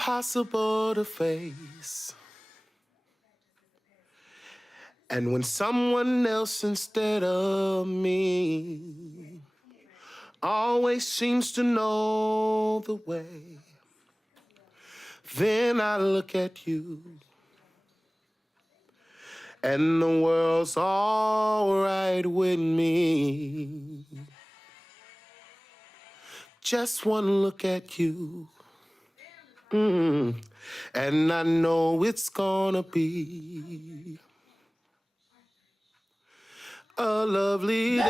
impossible to face. And when someone else instead of me always seems to know the way, then I look at you and the world's all right with me. Just one look at you, and I know it's gonna be a lovely day.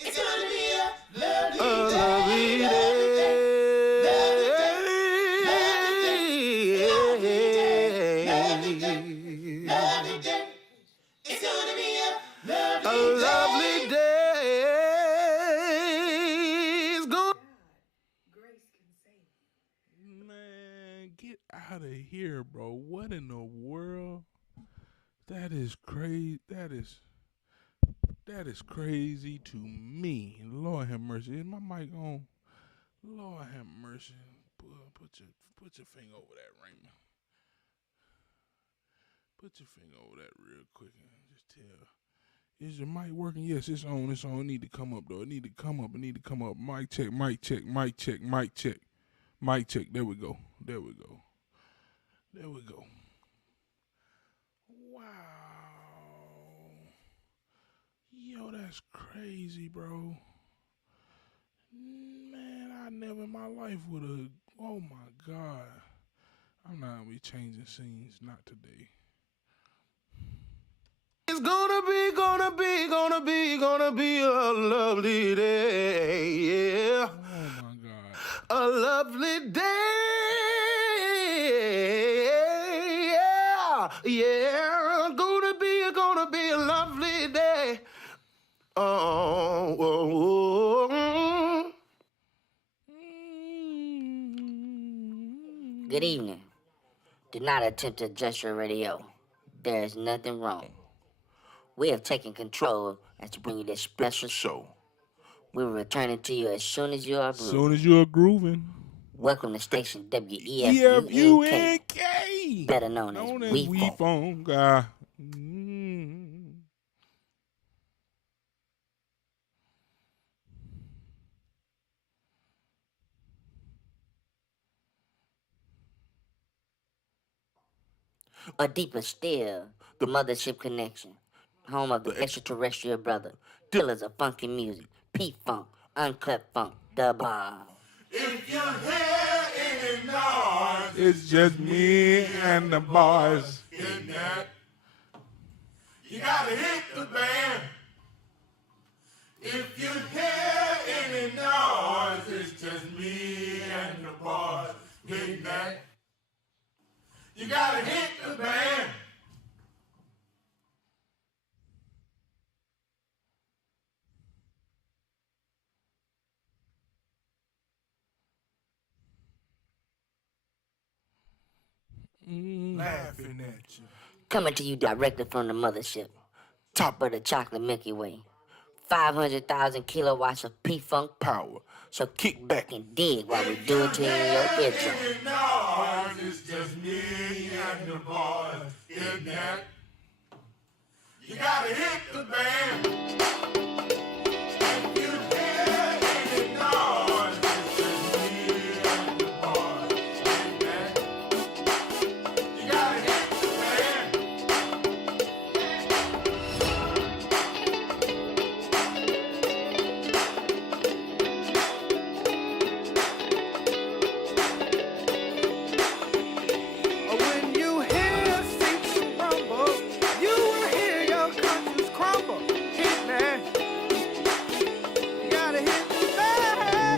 It's gonna be a lovely day. It's gonna be a lovely day. It's gonna. Man, get out of here, bro. What in the world? That is crazy. That is crazy to me. Lord have mercy. Is my mic on? Lord have mercy. Put your finger over that, Raymond. Put your finger over that real quick and just tell. Is your mic working? Yes, it's on. It's on. It need to come up, though. It need to come up. Mic check, mic check, mic check, mic check. Mic check. There we go. There we go. There we go. Wow. Yo, that's crazy, bro. Man, I never in my life would have. Oh, my God. I'm not going to be changing scenes. Not today. It's gonna be a lovely day, yeah. Oh my God. A lovely day, yeah, yeah. Gonna be a lovely day. Good evening. Do not attempt to adjust your radio. There is nothing wrong. We have taken control as to bring you this special show. We will return it to you as soon as you are grooving. As soon as you are grooving. Welcome to station WEFUNK, better known as We Funk. Or deeper still, the Mothership Connection, home of the extraterrestrial brother, pillars of funky music, P-Funk, Unclip Funk, the bomb. If you hear any noise, it's just me and the boys. In that, you gotta hit the band. If you hear any noise, it's just me and the boys. In that, you gotta hit the band. Laughing at you. Coming to you directly from the mothership, top of the chocolate Milky Way. 500,000 kilowatts of P-Funk power. So kick back and dig while we do it to you in your eardrum. It's just me and the boys in that. You gotta hit the band. If you hear any noise, it's just me and the boys in that. You gotta hit the band. When you hear seats rumble, you will hear your conscience crumble. Hit man, you gotta hit the band.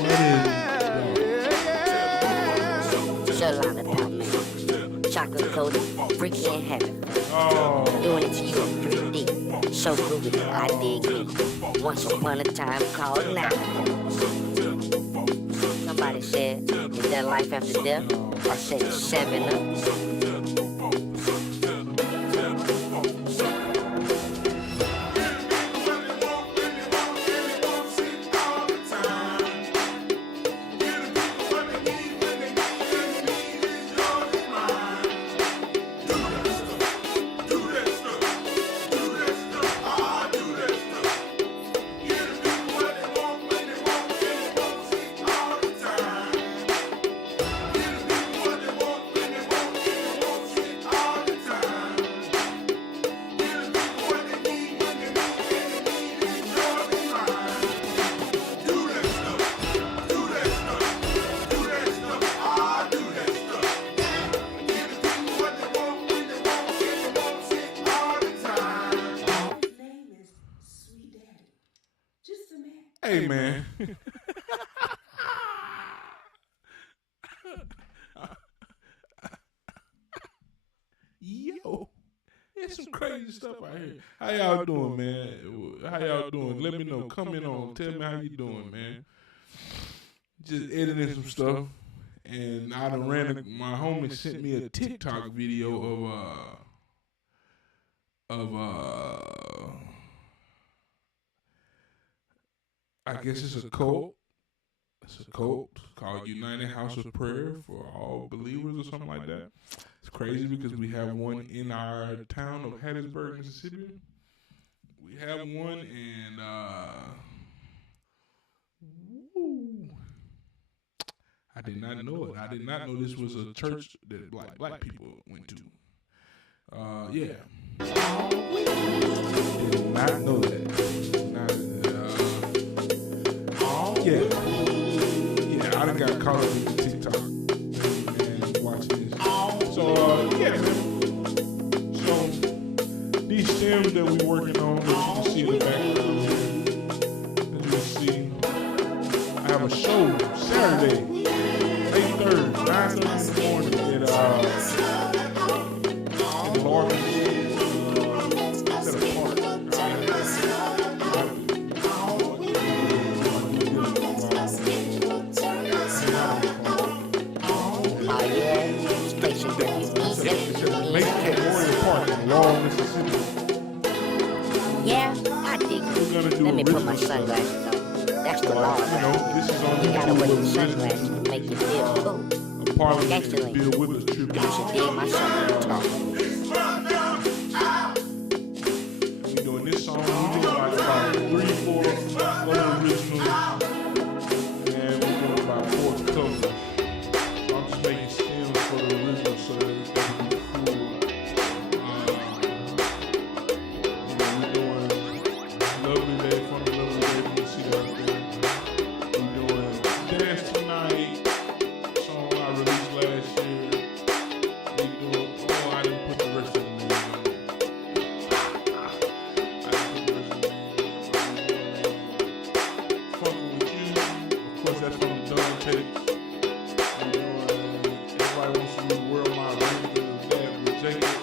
Shalom and Pop Man. Chocolate coated, freaky and heavy. Doing it to you in 3D. So groovy, I dig me. Once upon a time called now. Somebody said, is there life after death? I said, 7 up. Hey, man. Yo, there's some crazy stuff out here. How y'all doing, man? How y'all doing? Let me know. Comment on. Tell me how you doing, man. Just editing some stuff. And I done my homie sent me a TikTok video I guess it's a cult. It's a cult called United House of Prayer for All Believers or something like that. It's crazy because we have one in our town of Hattiesburg, Mississippi. We have one, and I did not know it. I did not know this was a church that black people went to. Yeah. Did not know that. Yeah, I done got caught up with TikTok and watching this. So, yeah, man. So, these stems that we working on, that you can see in the background here, as you can see, I have a show Saturday, May 3rd, 9:30 in the morning in Lawrence. It's at a park. Yeah, I dig it. Let me put my sunglasses on. That's the law, right? You gotta wear your sunglasses to make you feel cool. Gangster link. You should dig my sunglasses. We're doing this song. We're doing about 3-4 other originals. And we're doing about 4 covers. So I'm just making stems for the original so that it's going to be cool. We're doing Lovely Day from the Lovely Day. You can see that there. We're doing Dance Tonight, song I released last year. We're doing, I didn't put the rest of the names on it. Fucking With You, of course, that's from the Dawn Tapes. We're doing Everybody Wants to Be World My Rangers, Dad with Jacob.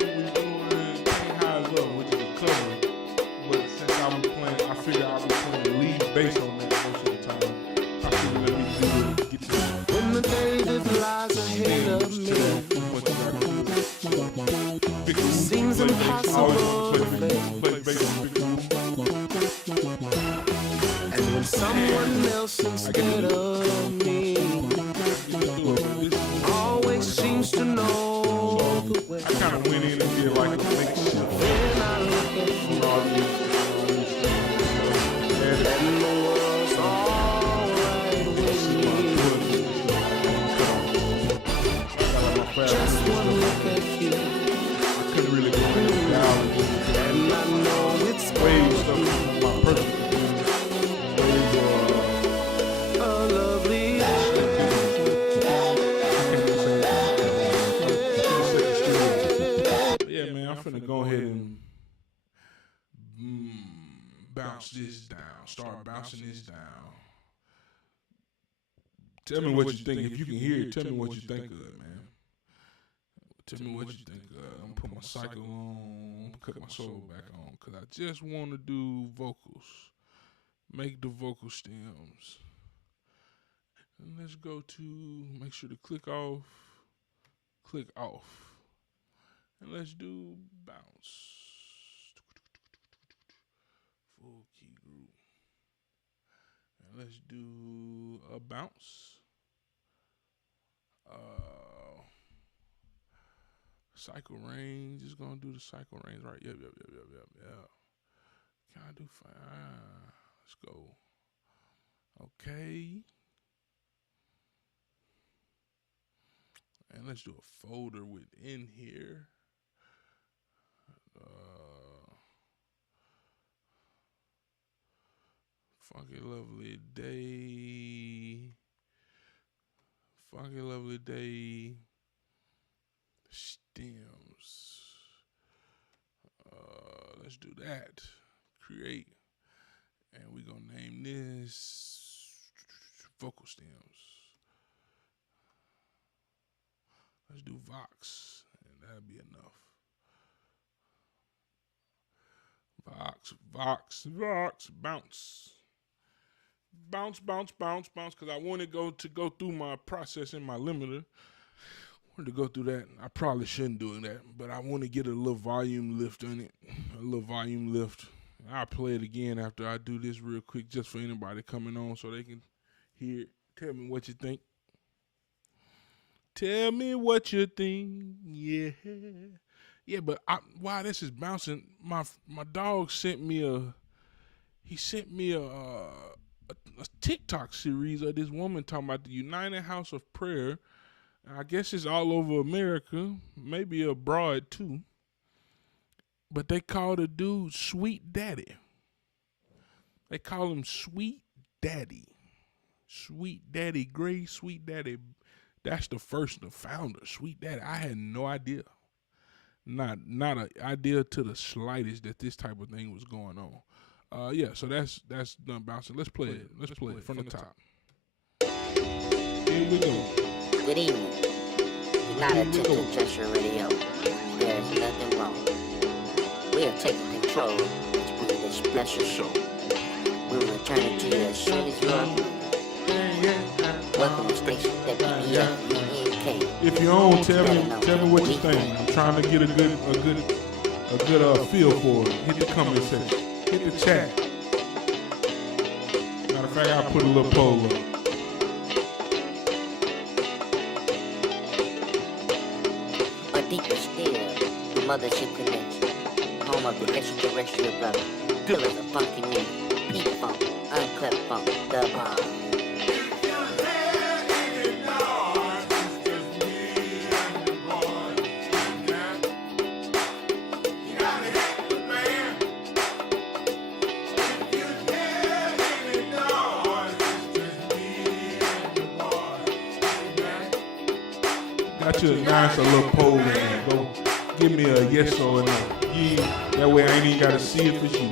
We're doing Can't Hide Love, which is a cover. But since I figured I was playing lead bass on that most of the time. I figured let me do it, get this. In the day that lies ahead of me, seems impossible to face. And when someone else instead of me always seems to know the way, I kind of went in and did like a makeshift. then I look at you and the world's alright with me. Just one look at you, I couldn't really go in down and I know it's wave stuff on my personal. a lovely Yeah, man, I'm finna go ahead and bounce this down. Start bouncing this down. Tell me what you think. If you can hear it, tell me what you think of it, man. Tell me what you think of it. I'm gonna put my cycle on, cut my solo back on, because I just want to do vocals. Make the vocal stems. And let's go to, make sure to click off. And let's do bounce. Full key group. And let's do a bounce. Cycle range. Just gonna do the cycle range, right? Yep. Can I do fine? Let's go. Okay. And let's do a folder within here. Funky Lovely Day stems. Let's do that. Create. And we're going to name this vocal stems. Let's do Vox, and that'll be enough. Vox, Vox, Vox, bounce. Bounce, bounce, bounce, bounce, because I want to go through my process in my limiter. I wanted to go through that. I probably shouldn't do that, but I want to get a little volume lift on it. A little volume lift. I'll play it again after I do this real quick, just for anybody coming on so they can hear it. Tell me what you think. Tell me what you think. Yeah. Yeah, but while this is bouncing, my dog sent me a TikTok series of this woman talking about the United House of Prayer. I guess it's all over America, maybe abroad too. But they call the dude Sweet Daddy. They call him Sweet Daddy. Sweet Daddy Gray, Sweet Daddy. That's the founder, Sweet Daddy. I had no idea. Not an idea to the slightest that this type of thing was going on. Yeah, so that's done bouncing. Let's play it. Let's play it from the top. Here we go. Good evening. Do not attempt to adjust your radio. There is nothing wrong. We are taking control to bring this special show. We will return it to you as soon as you are through. Welcome to station WEFUNK. If you're on, tell me what you think. I'm trying to get a good feel for it. Hit the comment section. Hit the chat. Matter of fact, I'll put a little poll up. Or deeper still, the mothership connection. Home of the extraterrestrial brother. Pillars of funky music. Deep funk, unclipped funk, dub hard. Got you a nice little poll in there. Go give me a yes or a no. Yeah, that way I ain't even got to see it for you.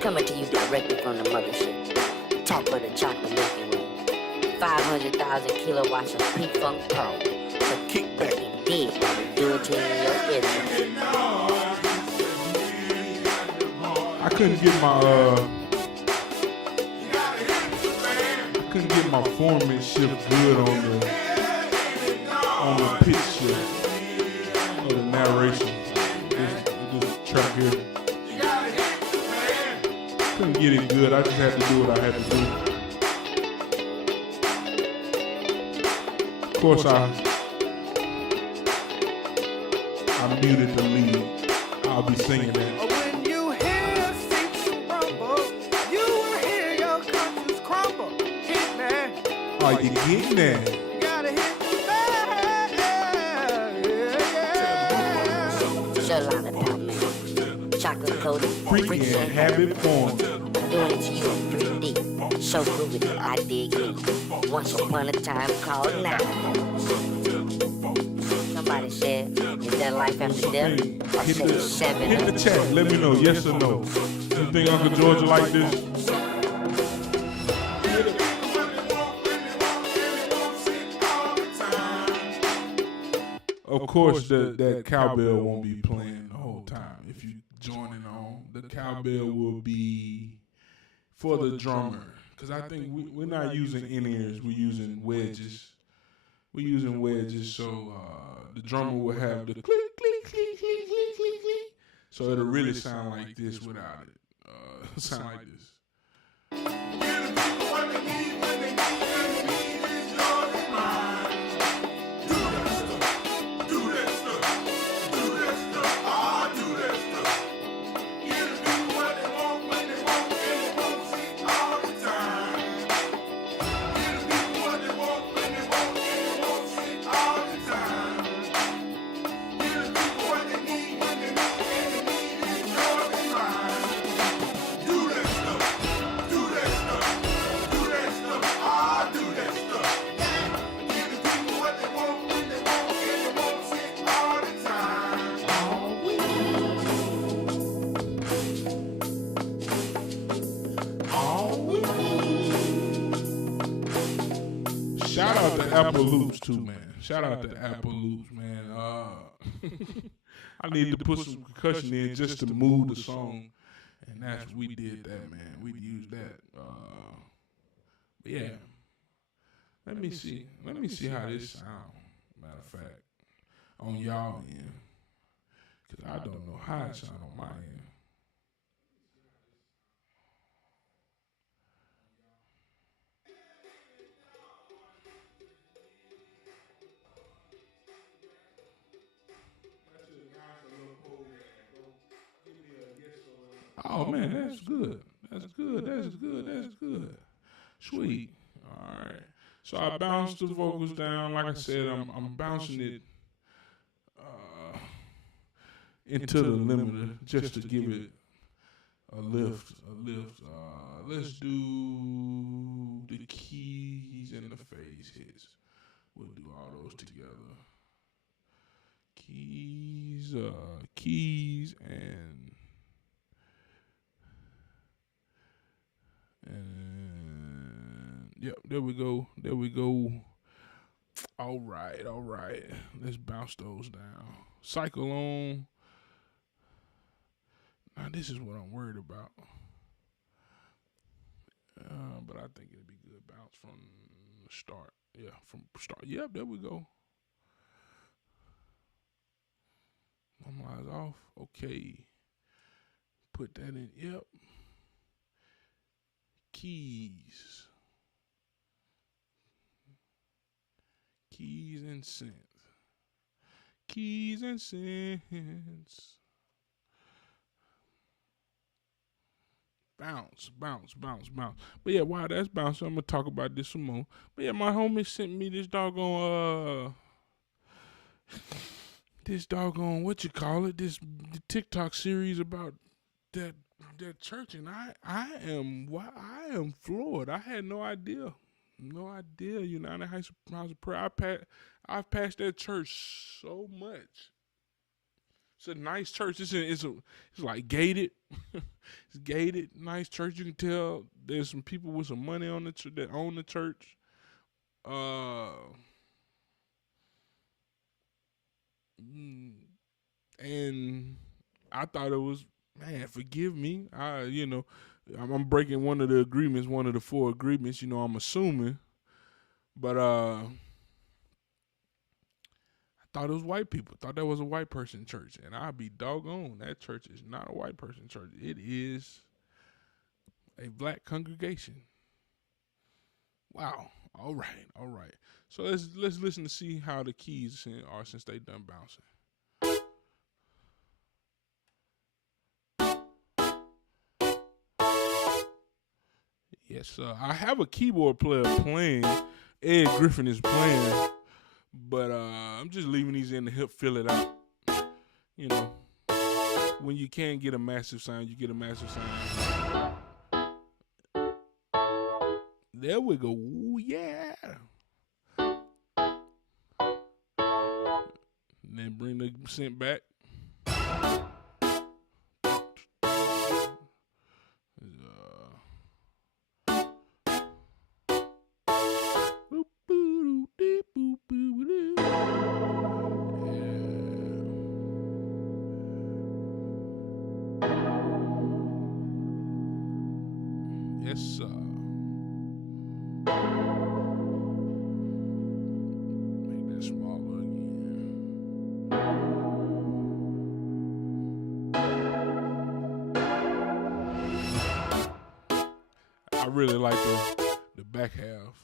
Coming to you directly from the mothership. Top of the chocolate Milky Way. 500,000 kilowatts of P-Funk power. So kick back and dig while we do it to your eardrums. I couldn't get my formant shift good on the pitch shift or the narration. This track here. Couldn't get it good. I just had to do what I had to do. Of course, I muted the lead. I'll be singing that. When you hear seats rumble, you will hear your conscience crumble. Hit man, Oh, you getting that? you gotta hit the bag. Shut line about man. Chocolate coated, Freaky and habit form. doing it to you in 3D. So groovy that I dig you. Once upon a time called now. Somebody said, is there life after death? I Hit said 7 the chat. Let me know, yes or no. You think Uncle George like this? Of course, that cowbell won't be playing the whole time. If you joining on, the cowbell will be for the drummer. Because I think we're not using in-ears, we're using wedges. We're using wedges, so the drummer will have the click, click, click, click, click, click, click. So it'll really sound like this without it. Sound like this. shout out to Apple Loops too, man. Shout out to Apple Loops, man. I need to put some percussion in just to move the song, and that's we did that, man. We used that. But yeah. Let me see how this sound. Matter of fact, on y'all end, because I don't know how it sound on my end. Oh man, that's good. That's good. That's good. That's good. Sweet. All right. So I bounced the vocals down. Like I said, I'm bouncing it into the limiter just to give it a lift. Let's do the keys and the phase hits. We'll do all those together. Keys and yep, there we go. All right. Let's bounce those down. Cycle on. Now this is what I'm worried about. But I think it'd be good bounce from the start. Yeah, from start. Yep, there we go. Normalize off. Okay. Put that in. Yep. Keys and synth. Keys and synths. Bounce. But yeah, while that's bouncing, I'm gonna talk about this some more. But yeah, my homie sent me this doggone what you call it, the TikTok series about that church, and I am floored. I had no idea. United House of Prayer. I've passed that church so much. It's a nice church. It's like gated. It's gated, nice church. You can tell there's some people with some money on that own the church. And I thought it was, man, forgive me. I'm breaking one of the 4 agreements. I'm assuming, but I thought it was white people. Thought that was a white person church, and I'd be doggone. That church is not a white person church. It is a black congregation. Wow. All right. So let's listen to see how the keys are since they done bouncing. Yes, I have a keyboard player playing. Ed Griffin is playing, but I'm just leaving these in to help fill it out. When you can't get a massive sound, you get a massive sound. There we go. Ooh, yeah. And then bring the synth back. Yes, sir. Make that smaller again. I really like the back half.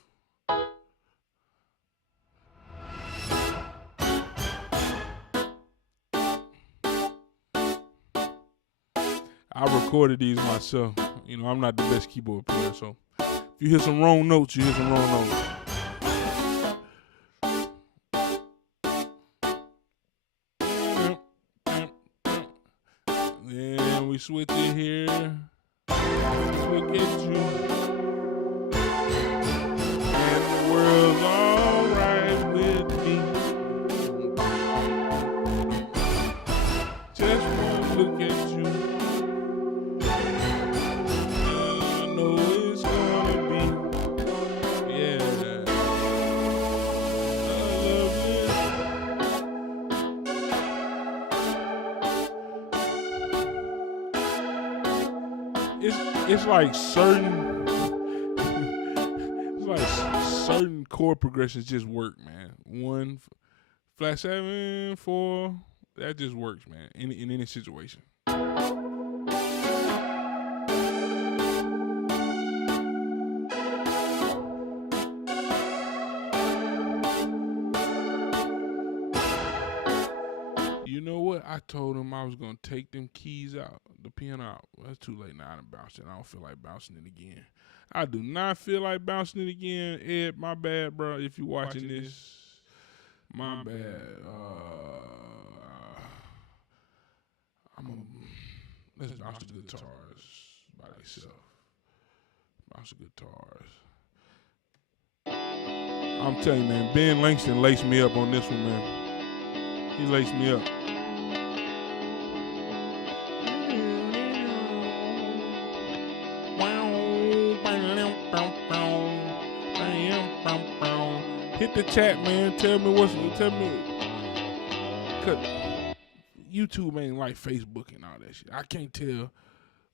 I recorded these myself. I'm not the best keyboard player, so if you hear some wrong notes, you hear some wrong notes. Then we switch it here. Look at you. And the world's alright with me. Just one look at you. it's like certain it's like certain chord progressions just work, man. 1 flat 7 4, that just works, man. In any situation. You know what? I told him I was gonna take them keys out, the piano out. Well, it's too late now. I done bounced it. I don't feel like bouncing it again. I do not feel like bouncing it again. Ed, my bad, bro. If you watching this, my bad. Let's bounce the guitars by themselves. Bounce the guitars. I'm telling you, man. Ben Langston laced me up on this one, man. He laced me up. Hit the chat, man. Tell me. Cause YouTube ain't like Facebook and all that shit. I can't tell.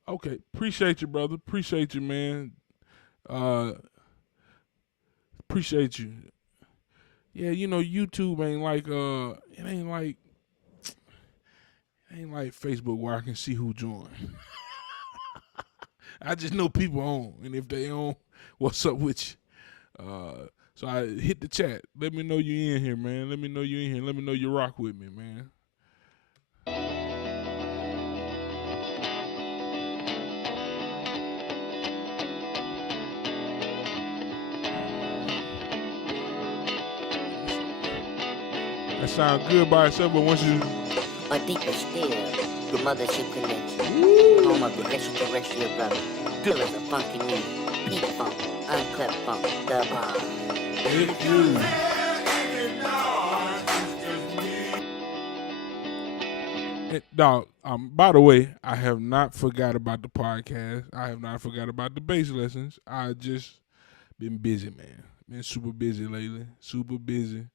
Okay, appreciate you, brother. Appreciate you, man. Appreciate you. Yeah, you know, YouTube ain't like it ain't like Facebook where I can see who joined. I just know people on, and if they on, what's up with you? So I hit the chat. Let me know you in here, man. Let me know you in here. Let me know you rock with me, man. That sounds good by itself, but once you... Or deeper still, the mothership connection. Home of the extraterrestrial brother. Pillars of funky music. Deep funk, unclipped funk, the bomb. If you... Dog, by the way, I have not forgot about the podcast. I have not forgot about the bass lessons. I just been busy, man. Been super busy lately. Super busy.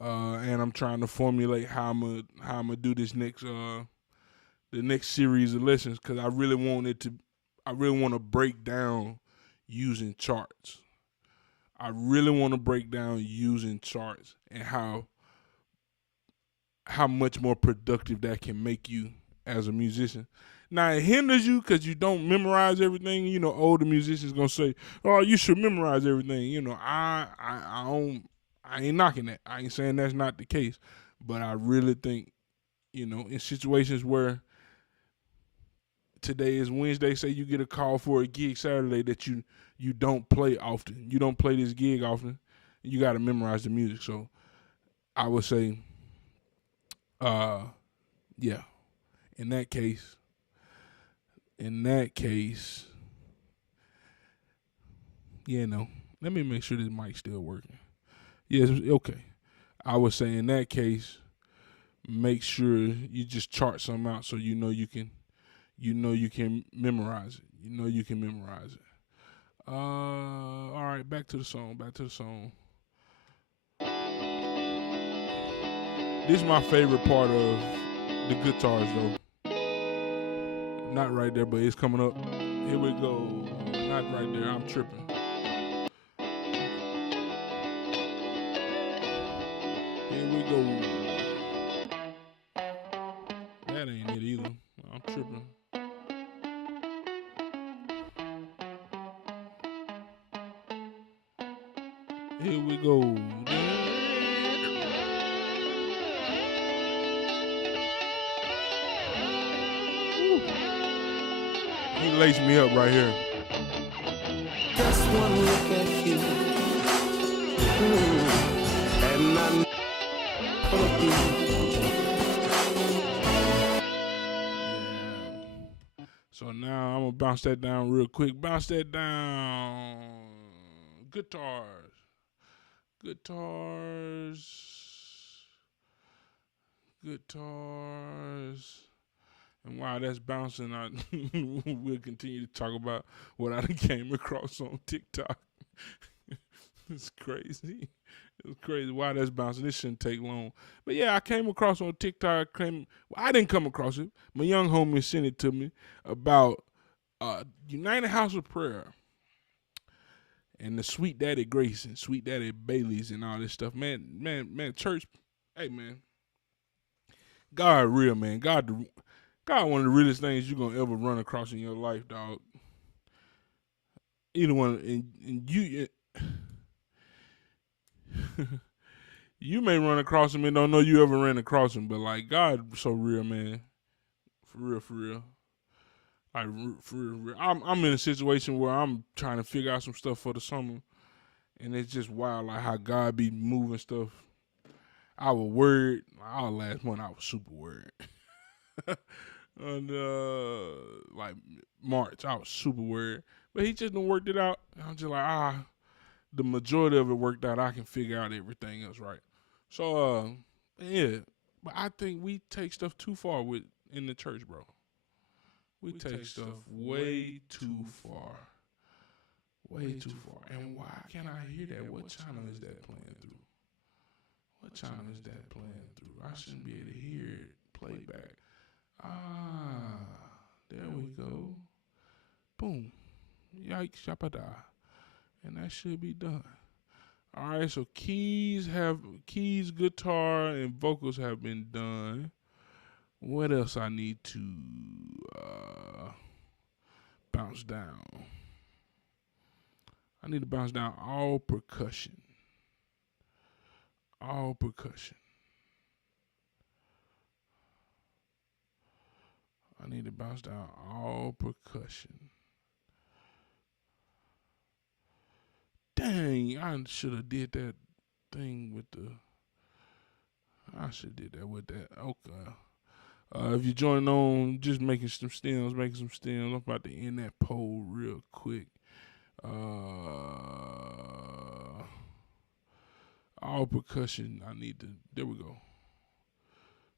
And I'm trying to formulate how I'm gonna do this next the next series of lessons, because I really want to break down using charts. I really want to break down using charts and how much more productive that can make you as a musician. Now, it hinders you because you don't memorize everything. You know, older musicians gonna say, "Oh, you should memorize everything." You know, I ain't knocking that. I ain't saying that's not the case, but I really think, you know, in situations where today is Wednesday, say you get a call for a gig Saturday that you don't play often. You don't play this gig often. You got to memorize the music. So I would say, yeah, in that case, you know, let me make sure this mic's still working. Yes, okay. I would say in that case, make sure you just chart something out so you know you can memorize it. You know you can memorize it. All right, back to the song. This is my favorite part of the guitars, though. Not right there, but it's coming up. Here we go. Not right there. I'm tripping. Here we go. That ain't it either. I'm tripping. Here we go. He laced me up right here. Just one look at you, and I'm gonna be. Yeah. So now I'm gonna bounce that down real quick. Bounce that down. Guitars. And while that's bouncing, we'll continue to talk about what I came across on TikTok. It's crazy. It's crazy. While that's bouncing, this shouldn't take long. But yeah, I came across on TikTok. I didn't come across it. My young homie sent it to me about United House of Prayer and the Sweet Daddy Grace and Sweet Daddy Bailey's and all this stuff. Man, church, hey, man. God real, man. God, one of the realest things you're going to ever run across in your life, dog. Either one, and you, you may run across him and don't know you ever ran across him, but like God, so real, man. For real. Like for real. I'm in a situation where I'm trying to figure out some stuff for the summer, and it's just wild, like how God be moving stuff. I was worried. All last month I was super worried. And like March, I was super worried, but he just done worked it out. I'm just like, the majority of it worked out. I can figure out everything else right. So yeah, but I think we take stuff too far in the church, bro. We take stuff way too far. Way too far. And why can't I hear that? What channel is that playing through? What channel is that playing through? I shouldn't be able to hear it playback. There we go. Boom. Yikes, yapada. And that should be done. All right, so keys, guitar, and vocals have been done. What else I need to bounce down? I need to bounce down all percussion. All percussion. I need to bounce down all percussion. Dang, I should have did that thing with the. I should have did that with that. Okay. If you're joining on, just making some stems. I'm about to end that poll real quick. All percussion. I need to. There we go.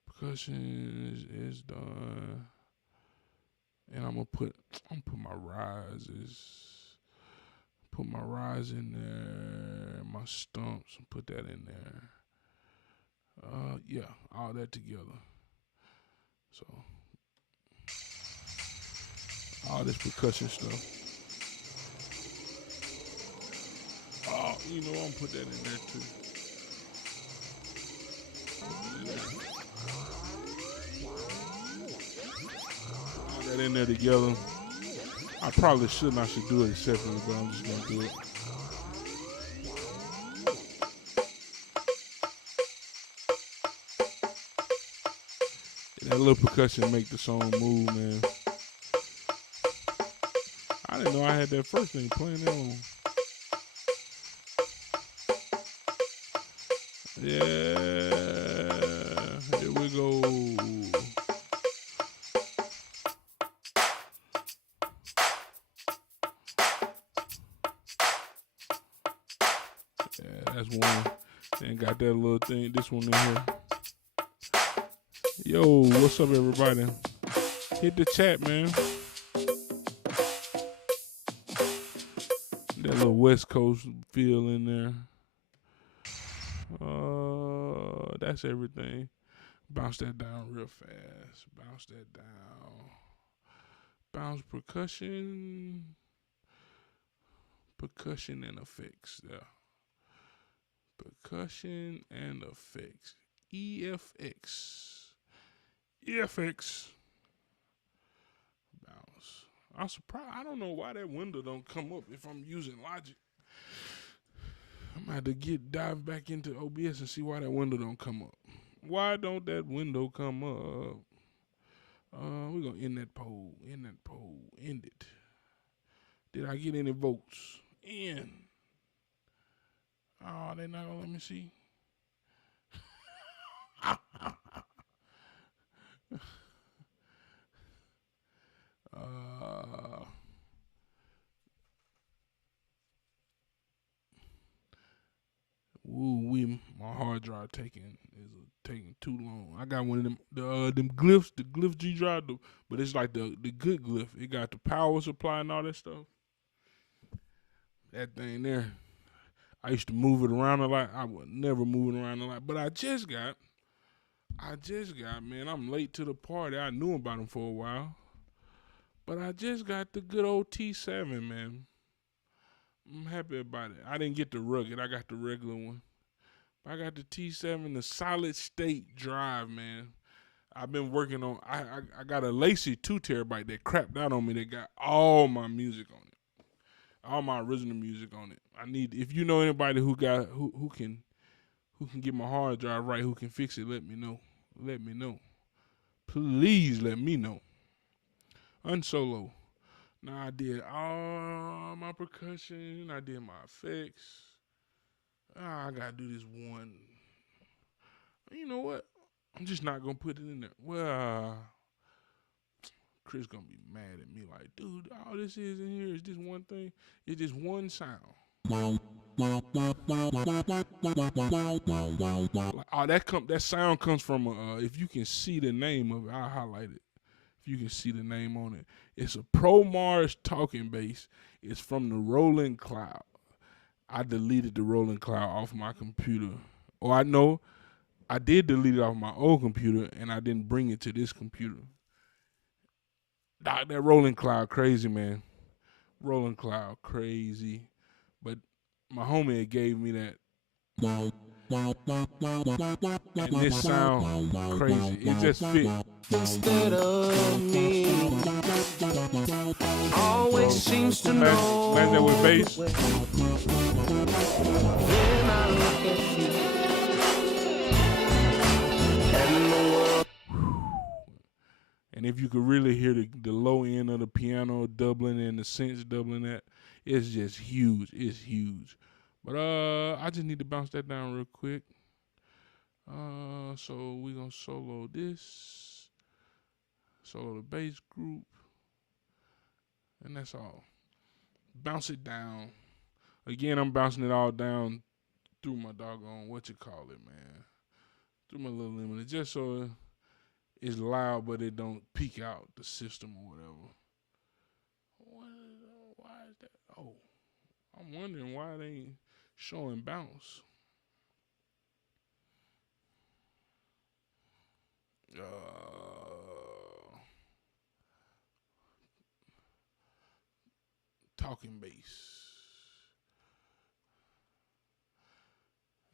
Percussion is done, and I'm gonna put my rises. Put my rise in there, my stumps, and put that in there. Yeah, all that together. So, all this percussion stuff. Oh, you know, I'm gonna put that in there too. All that in there together. I probably shouldn't. I should do it separately, but I'm just gonna do it. That little percussion make the song move, man. I didn't know I had that first thing playing that on. Yeah, here we go. Yeah, that's one. Then got that little thing, this one in here. Yo, what's up, everybody? Hit the chat, man. That little West Coast feel in there. That's everything. Bounce that down real fast. Bounce that down. Bounce percussion. Percussion and effects. Yeah. Percussion and effects. EFX. Bounce. I'm surprised. I don't know why that window don't come up if I'm using Logic. I'm gonna have to dive back into OBS and see why that window don't come up. Why don't that window come up? We're gonna end that poll. End it. Did I get any votes? In. Oh, they're not gonna let me see. My hard drive taking too long. I got one of them glyphs, the glyph G drive, but it's like the good glyph. It got the power supply and all that stuff. That thing there, I used to move it around a lot. I was never moving around a lot, but I just got, man, I'm late to the party. I knew about them for a while, But I just got the good old T7, man. I'm happy about it. I didn't get the rugged. I got the regular one. But I got the T7, the solid state drive, man. I've been working on. I got a Lacy 2 terabyte that crapped out on me. That got all my music on it, all my original music on it. I need. If you know anybody who can get my hard drive right, who can fix it, let me know. Let me know. Please let me know. Unsolo. Now I did all my percussion. I did my effects. I gotta do this one. You know what? I'm just not gonna put it in there. Well, Chris gonna be mad at me like, dude, all this is in here is this one thing. It's just one sound. Like, that sound comes from if you can see the name of it, I'll highlight it. If you can see the name on it, it's a Pro Mars talking bass. It's from the Rolling Cloud. I deleted the Rolling Cloud off my computer. Or I know I did delete it off my old computer and I didn't bring it to this computer. Doc, that Rolling Cloud crazy, man. Rolling Cloud crazy. But my homie had gave me that. And this sound crazy. It just fit. Instead of me, always seems to know. Land that with bass. Then I look at you and the world. And if you could really hear the low end of the piano doubling and the synths doubling that, it's just huge. It's huge. But I just need to bounce that down real quick. So we're gonna solo this. Solo the bass group. And that's all. Bounce it down. Again, I'm bouncing it all down through my doggone, what you call it, man. Through my little limiter. Just so it's loud, but it don't peak out the system or whatever. Why is that? Oh, I'm wondering why it ain't showing bounce. Talking bass.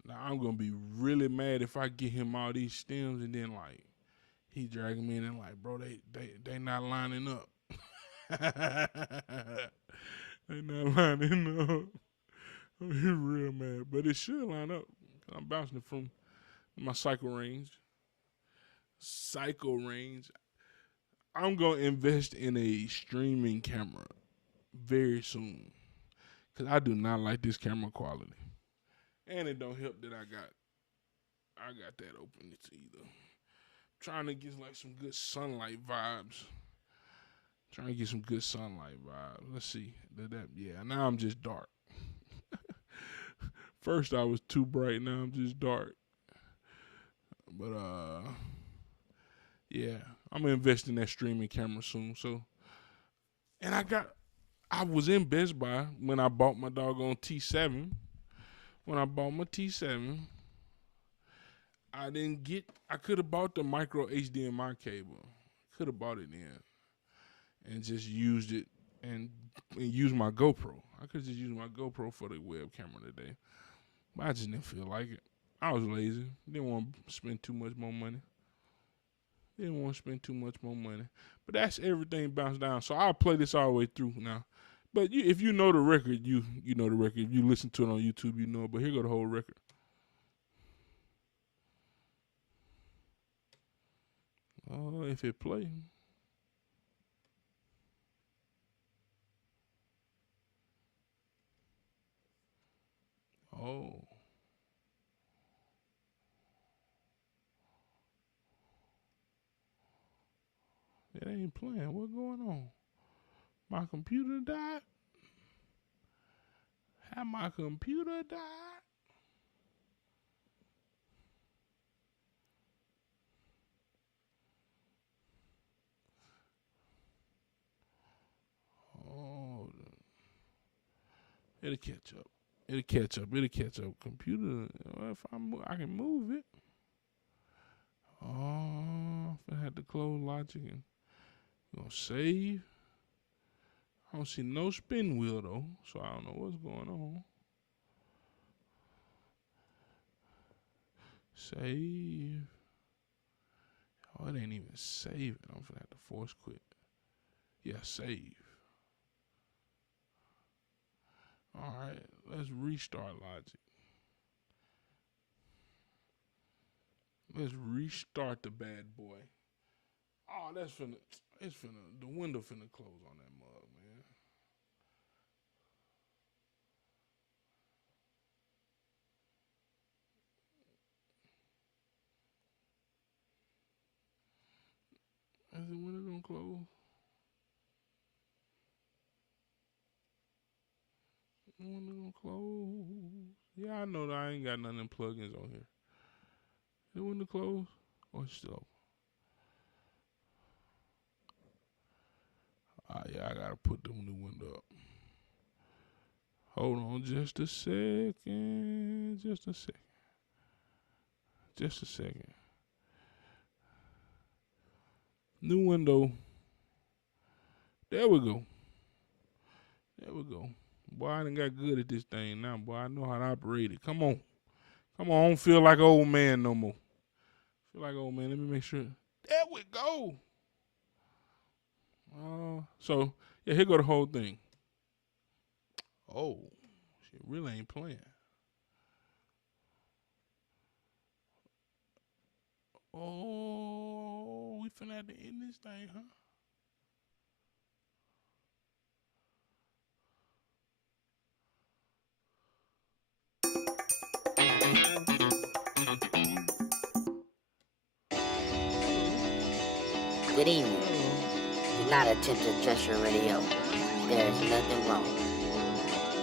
Now I'm gonna be really mad if I get him all these stems and then like he dragging me in and like, bro, they not lining up. They not lining up. I'm real mad, but it should line up. I'm bouncing it from my cycle range. I'm gonna invest in a streaming camera very soon, cause I do not like this camera quality, and it don't help that I got that open either. Trying to get like some good sunlight vibes. Let's see. Yeah, now I'm just dark. First I was too bright, now I'm just dark. But yeah, I'm gonna invest in that streaming camera soon. So, and I was in Best Buy when I bought my doggone T7. When I bought my T7, I could have bought the micro HDMI cable. Could have bought it then and just used it and used my GoPro. I could just use my GoPro for the web camera today. But I just didn't feel like it. I was lazy. Didn't want to spend too much more money. But that's everything bounced down. So I'll play this all the way through now. But if you know the record, you know the record. If you listen to it on YouTube, you know it. But here go the whole record. Oh, if it play. Oh. It ain't playing. What's going on? My computer died? Have my computer died? Oh. It'll catch up. Computer, if I can move it. Oh, I had to close Logic and gonna save. I don't see no spin wheel though, so I don't know what's going on. Save. Oh, it ain't even saving. I'm gonna have to force quit. Yeah, save. All right, let's restart Logic. Let's restart the bad boy. Oh, it's finna, the window finna close on that mug, man. Is the window gonna close? The window gonna close. Yeah, I know that I ain't got none of them plugins on here. The window closed? Or it's still open? Yeah, I gotta put the new window up. Hold on just a second. Just a second. Just a second. New window. There we go. There we go. Boy, I done got good at this thing now, boy. I know how to operate it. Come on. Come on, I don't feel like an old man no more. Feel like old man. Let me make sure. There we go. So, yeah, here go the whole thing. Oh, shit really ain't playing. Oh, we finna have to end this thing, huh? Good evening. Do not attempt to adjust your radio. There is nothing wrong.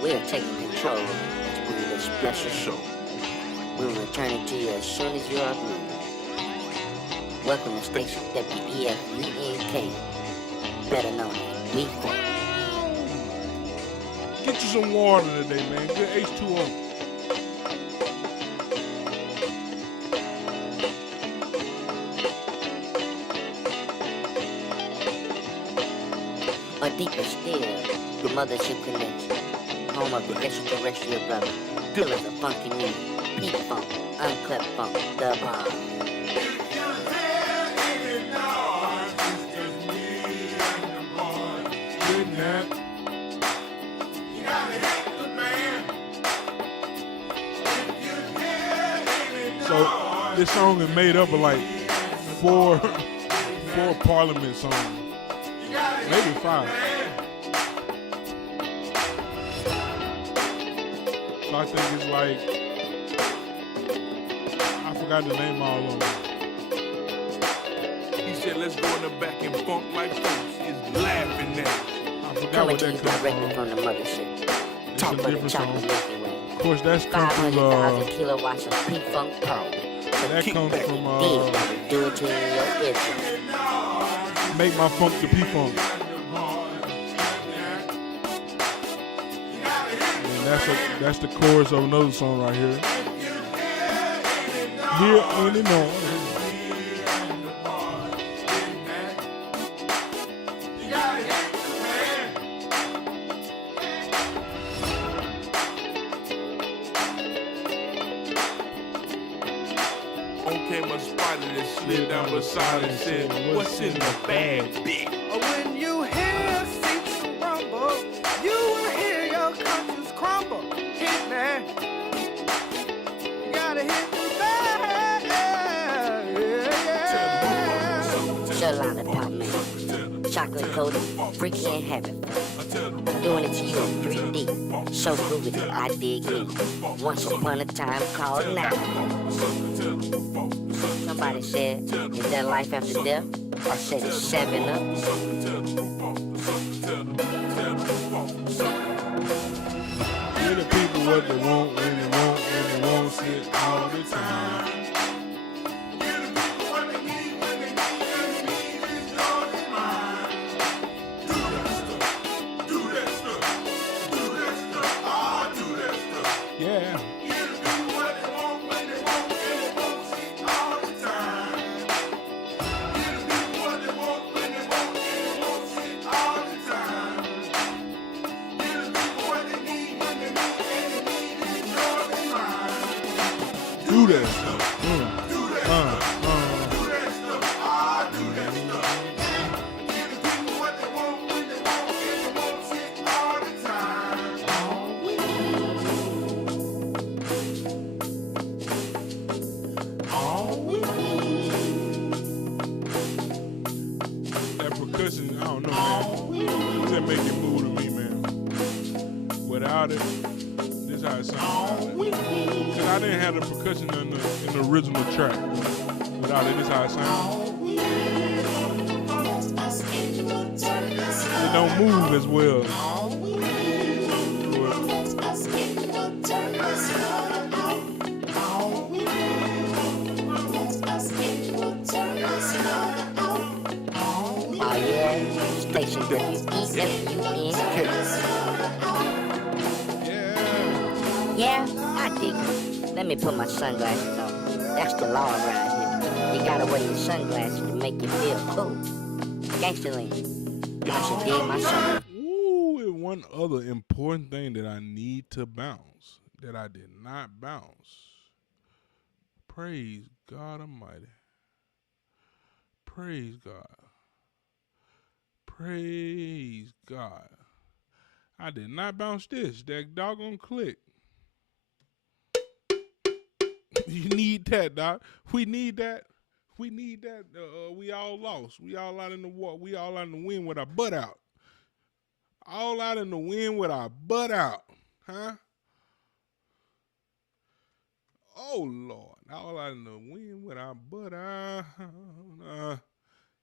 We are taking control to bring you this special show. We will return it to you as soon as you are agreed. Welcome to station WEFUNK, better known as We Funk. Get you some water today, man. Good H2O. Or deeper still, the mothership connection. Home of the extraterrestrial brother. Pillars of funky music. Peak funk, unclipped funk, the bomb. So this song is made up of like four Parliament songs, maybe 5. So I think it's like, I forgot the name of all of them. He said, let's go in the back and funk like folks is laughing at. I forgot Coming what to you that comes directly from. from the mothership. It's Top a of the different chocolate song. Milky Way. Of course, that's comes from 500,000 kilowatts of P-Funk power. that comes from Do it to your eardrums. Make My Funk the P-Funk. And that's the chorus of another song right here. Here ain't it no. Came a spider that slid down beside and said, what's in the bag, bitch? When you hear seats rumble, you will hear your conscience crumble. Hit me. You gotta hit me back. Yeah. Shalana Pop Man. Chocolate coated, freaky and heavy. Doing it to you in 3D. So groovy that I dig it. Once upon a time called now. Somebody said, is there life after death? I said it's 7 up. Give the people what they want, when they want, when they want it all the time. Yeah. Do that stuff. Do that stuff. Ah, do that stuff. Give the people what they want when they want, and they want shit all the time. That percussion, I don't know, man. That make it move to me, man. Without it, this how it sounds. Cause I didn't have the percussion in the original track. Without it, this how it sounds. It don't move as well. Oh yeah, station WEFUN. Yeah, I dig it. Let me put my sunglasses on. That's the law around here. You gotta wear your sunglasses to make you feel cool. Gangsterland. I should dig my sunglasses. Ooh, and one other important thing that I need to bounce that I did not bounce. Praise God Almighty. Praise God. Praise God. I did not bounce this. That doggone click. You need that, Doc. We need that. We need that. We all lost. We all out in the water. We all out in the wind with our butt out. All out in the wind with our butt out. Huh? Oh, Lord. All out in the wind with our butt out.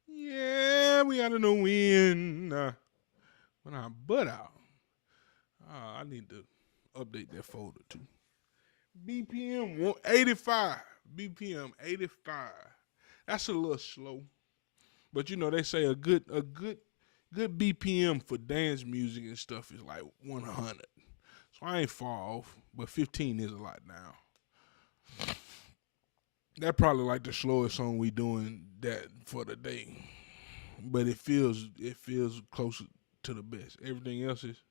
Yeah, we out in the wind with our butt out. I need to update that folder, too. BPM 85. BPM 85. That's a little slow. But you know, they say a good BPM for dance music and stuff is like 100. So I ain't far off, but 15 is a lot now. That probably like the slowest song we doing that for the day. But it feels closer to the best. Everything else is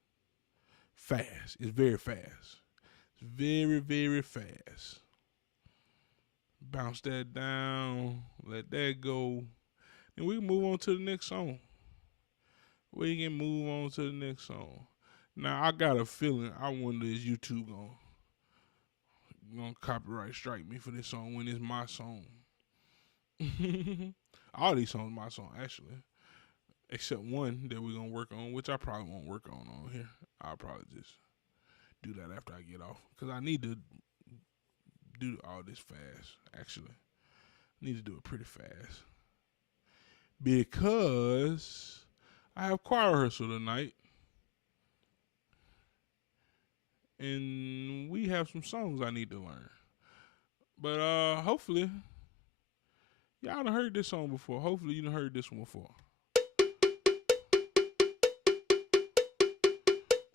fast. It's very fast. It's very, very fast. Bounce that down, let that go, and we can move on to the next song. We can move on to the next song. Now I got a feeling. I wonder is YouTube gonna copyright strike me for this song when it's my song. All these songs are my song actually, except one that we're gonna work on, which I probably won't work on here. I'll probably just do that after I get off, because I need to do all this fast, actually. I need to do it pretty fast. Because I have choir rehearsal tonight. And we have some songs I need to learn. But hopefully, y'all done heard this song before. Hopefully you done heard this one before.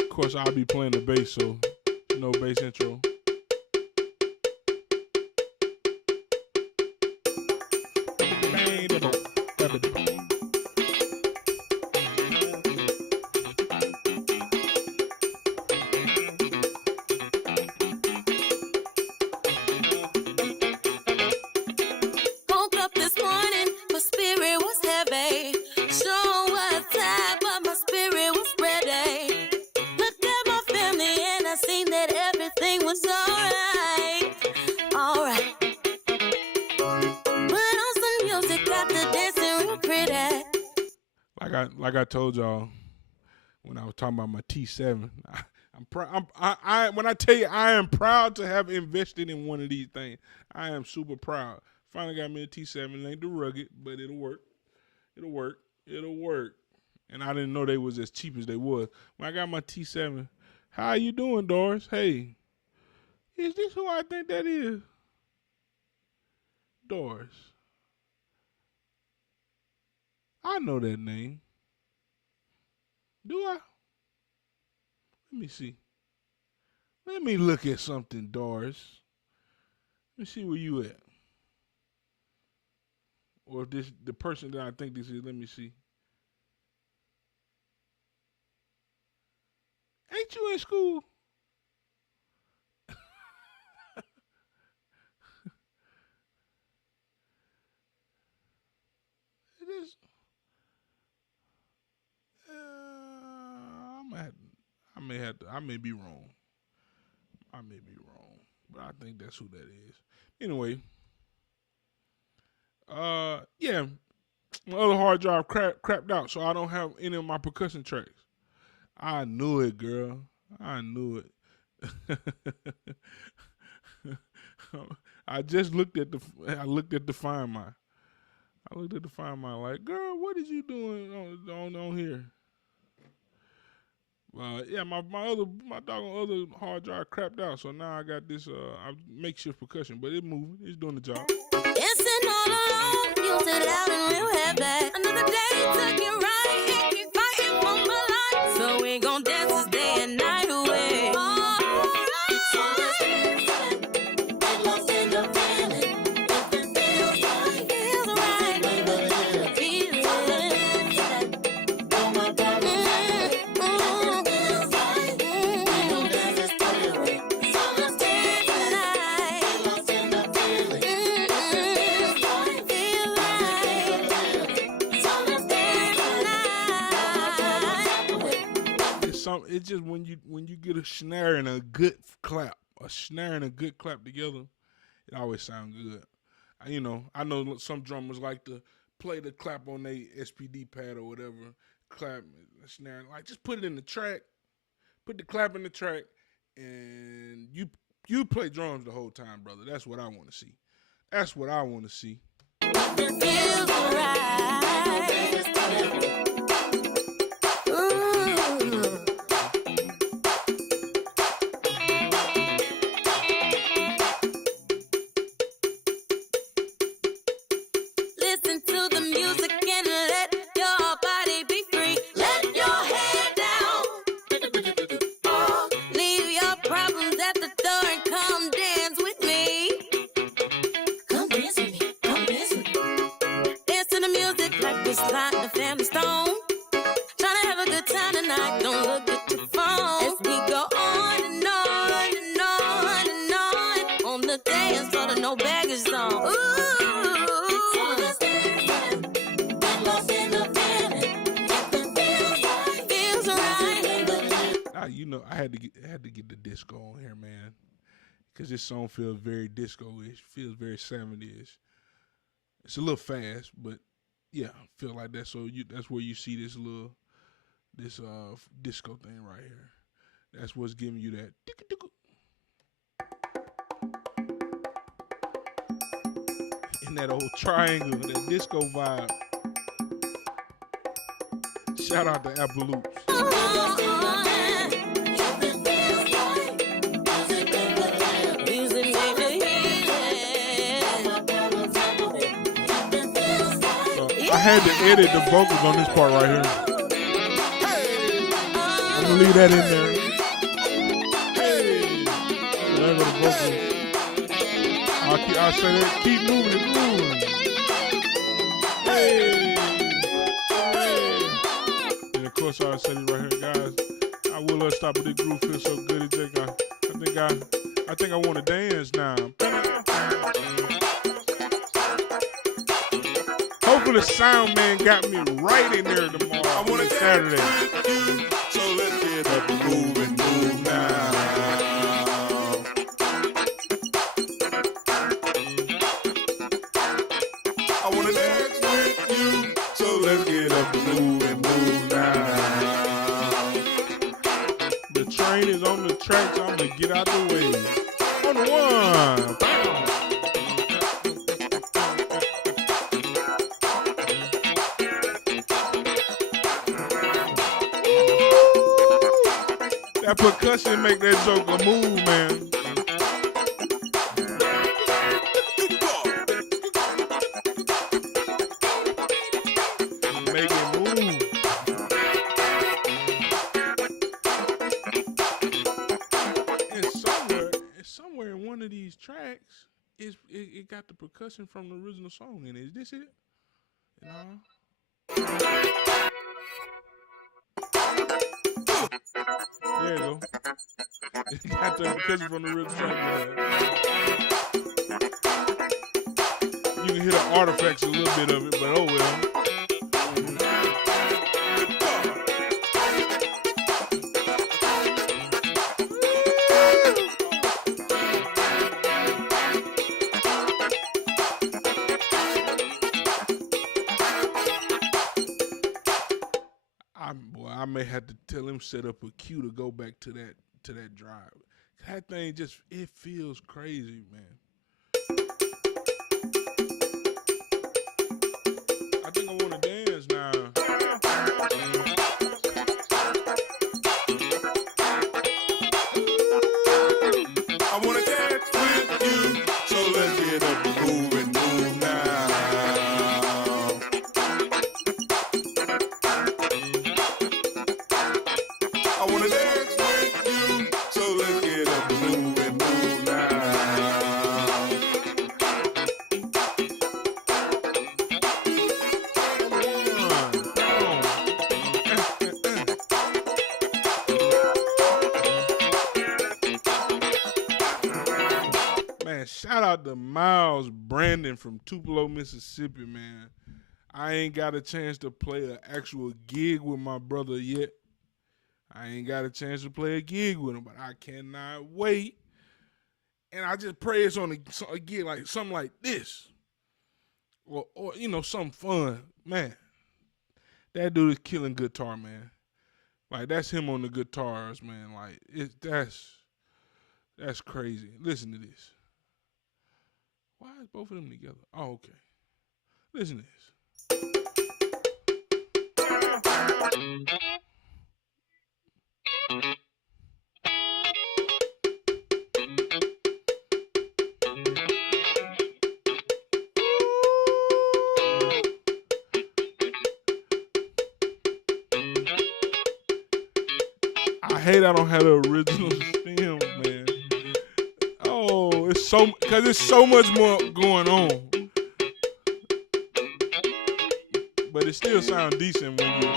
Of course, I'll be playing the bass, so no bass intro. Woke up this morning, my spirit was heavy. Sure was tired, but my spirit was ready. Looked at my family and I seen that everything was alright. Alright. Put on some music, got the dancing real pretty. Like I told y'all when I was talking about my T7, I'm proud. When I tell you I am proud to have invested in one of these things. I am super proud. Finally got me a T7. It ain't the rugged, but it'll work. It'll work. It'll work. And I didn't know they was as cheap as they was. When I got my T7, how you doing, Doris? Hey, is this who I think that is? Doris. I know that name. Do I? Let me see. Let me look at something, Doris. Let me see where you at. Or if this the person that I think this is, let me see. Ain't you in school? I may be wrong. But I think that's who that is. Anyway, yeah, my other hard drive crapped out, so I don't have any of my percussion tracks. I knew it, girl. I knew it. I just looked at the Find My. I looked at the Find My like, girl, what is you doing on here? Yeah, my doggone other hard drive crapped out, so now I got this makeshift percussion, but it's moving, it's doing the job. Dancing all alone, music loud and real heavy. Another day took it right, and keep fighting for my life. So we gon' dance this day and night away. Get lost in the feeling. If it feels right, feels right. Feeling. Oh my God. It's just when you get a snare and a good clap together, it always sounds good. I know some drummers like to play the clap on their SPD pad or whatever, clap the snare, like just put it in the track, put the clap in the track, and you play drums the whole time, brother. That's what I want to see. That's what I want to see. It feels right. Listen to the music and let your body be free. Let your head down. Leave your problems at the door and come dance with me. Come dance with me. Come dance with me. Dance to the music like we slide the family stone. Trying to have a good time tonight. Don't look at your phone. As we go on and on and on and on the dance floor, the no baggage zone. Ooh. I had to get the disco on here, man, because this song feels very disco-ish, feels very 70s. It's a little fast, but yeah, I feel like that. So that's where you see this disco thing right here. That's what's giving you that. In that old triangle, that disco vibe. Shout out to Apple Loops. I had to edit the vocals on this part right here. I'm gonna leave that in there. There go the vocals. I'll say that. Keep moving and moving. And of course I'll say this right here, guys. I will stop with this groove. Feels so good. I think I want to dance now. Hopefully the sound man got me right in there tomorrow. I want to Saturday. You, so let's get up and move now. I want to dance with you, so let's get up and move now. The train is on the track, so I'm gonna get out the way. On the one. Bam. That percussion make that joker move, man. Make it move. And somewhere in one of these tracks, it got the percussion from the original song in it. Is this it? No. There you go. It got the percussion from the original track. You can hear the artifacts a little bit of it, but oh well. may have to tell him set up a queue to go back to that drive. That thing just it feels crazy, man. I think I want to dance now. I wanna dance with you, so let's get up and move now. I wanna dance with you, so let's get up and move now. Man, shout out to Miles Brandon from Tupelo, Mississippi, man. I ain't got a chance to play an actual gig with my brother yet. I ain't got a chance to play a gig with him, but I cannot wait. And I just pray it's on a gig like something like this. Or you know, something fun. Man, that dude is killing guitar, man. Like, that's him on the guitars, man. Like, that's crazy. Listen to this. Why is both of them together? Oh, okay. Listen to this. I hate I don't have the original stems, man. Oh, because it's so much more going on. But it still sounds decent when you.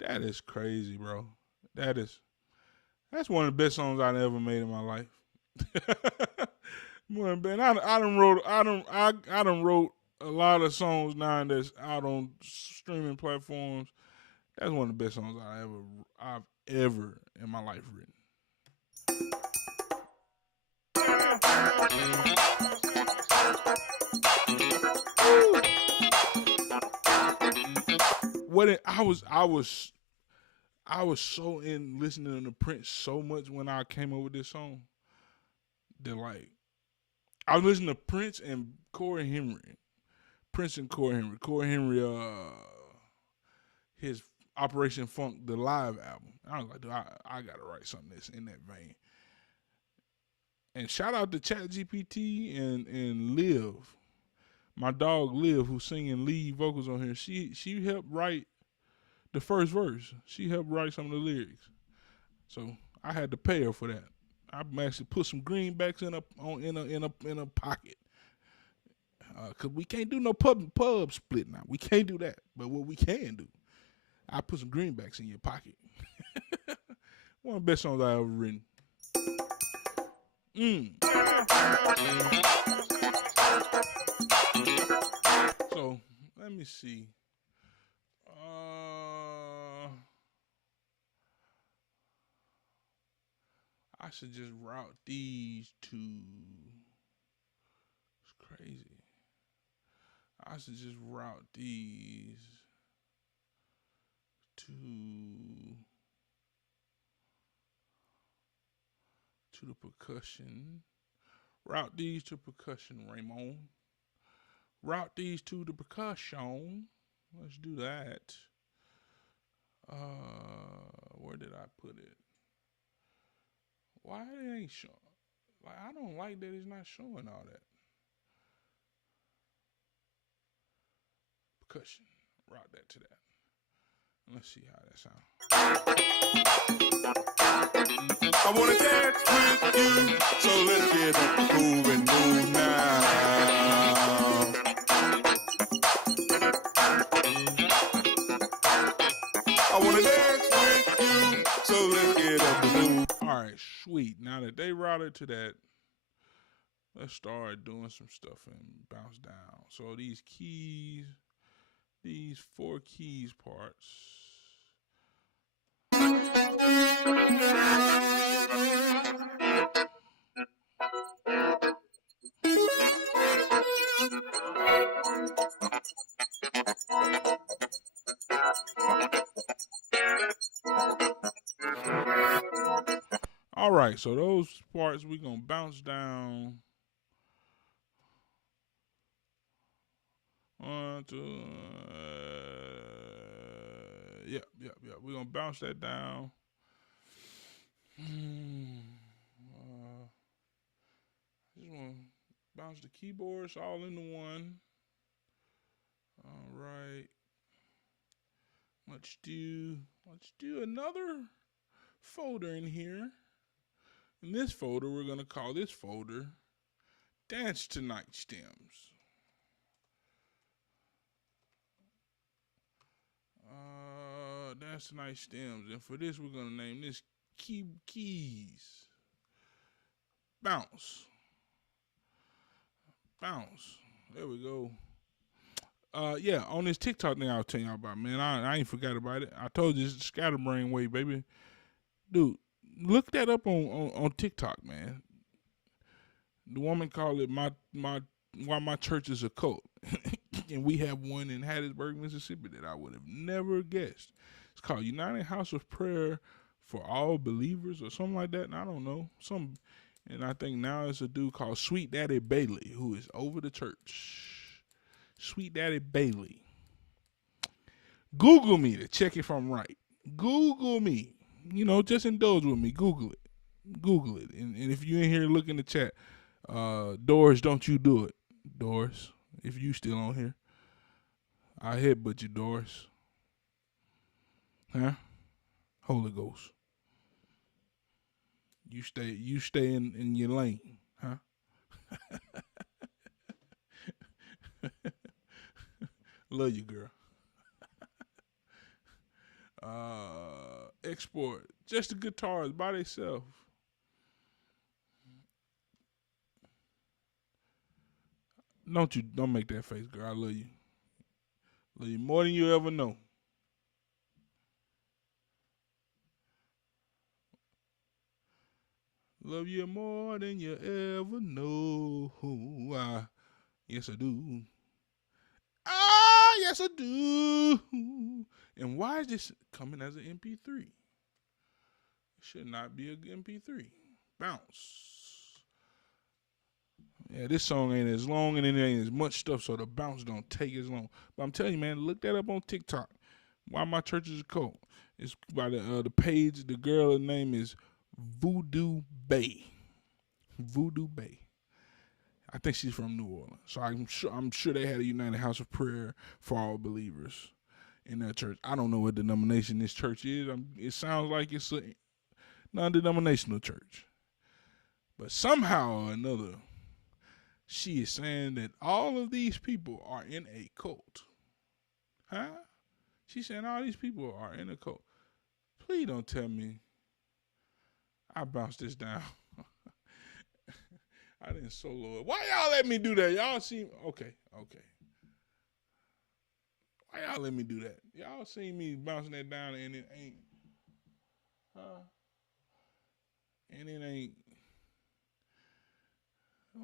That is crazy, bro. That's one of the best songs I've ever made in my life. Man, I done wrote a lot of songs now that's out on streaming platforms. That's one of the best songs I've ever in my life written. I was so in listening to Prince so much when I came up with this song that, like, I was listening to Prince and Corey Henry. Prince and Corey Henry. Corey Henry, his Operation Funk, the live album. I was like, dude, I gotta write something that's in that vein. And shout out to ChatGPT and Liv. My dog Liv, who's singing lead vocals on here, she helped write the first verse. She helped write some of the lyrics. So I had to pay her for that. I actually put some greenbacks in a pocket. Cause we can't do no pub split now. We can't do that. But what we can do, I put some greenbacks in your pocket. One of the best songs I ever written. So let me see. I should just route these to. It's crazy. I should just route these to the percussion. Route these to percussion, Raymond. Route these to the percussion. Let's do that. Where did I put it? Why it ain't showing? Like, I don't like that it's not showing all that. Percussion. Route that to that. Let's see how that sounds. I wanna dance with you, so let's get up, move now. I wanna dance with you, so let's get up and move. All right, sweet. Now that they routed to that, let's start doing some stuff and bounce down. So these keys, these 4 keys parts. All right, so those parts we're going to bounce down. 1, 2, yep. We're going to bounce that down. Just want to bounce the keyboards all into one. All right. Let's do another folder in here. In this folder, we're going to call this folder Dance Tonight Stems. Dance Tonight Stems. And for this, we're going to name this Keys. Bounce. There we go. Yeah, on this TikTok thing I was telling y'all about, man, I ain't forgot about it. I told you it's the Scatterbrain way, baby. Dude, look that up on TikTok, man. The woman called it why my church is a cult. And we have one in Hattiesburg, Mississippi that I would have never guessed. It's called United House of Prayer for All Believers or something like that. And I don't know. And I think now it's a dude called Sweet Daddy Bailey who is over the church. Sweet Daddy Bailey. Google me to check if I'm right. Google me. You know, just indulge with me. Google it. And if you in here, look in the chat. Doris, don't you do it. Doris, if you still on here. I headbutt you, Doris. Huh? Holy Ghost. You stay in your lane, huh? Love you, girl. Export. Just the guitars by themselves. Don't make that face, girl. I love you. Love you more than you ever know. Love you more than you ever know. Yes, I do. Yes, I do. And why is this coming as an MP3? It should not be an MP3. Bounce. Yeah, this song ain't as long and it ain't as much stuff, so the bounce don't take as long. But I'm telling you, man, look that up on TikTok. Why My Church is a Cult. It's by the page. The girl's name is Voodoo Bay. Voodoo Bay. I think she's from New Orleans. So I'm sure they had a United House of Prayer for All Believers in that church. I don't know what denomination this church is. It sounds like it's a non-denominational church. But somehow or another, she is saying that all of these people are in a cult. Huh? She's saying all these people are in a cult. Please don't tell me I bounced this down. I didn't solo it. Why y'all let me do that? Y'all see? Okay. Why y'all let me do that? Y'all seen me bouncing that down and it ain't. And it ain't.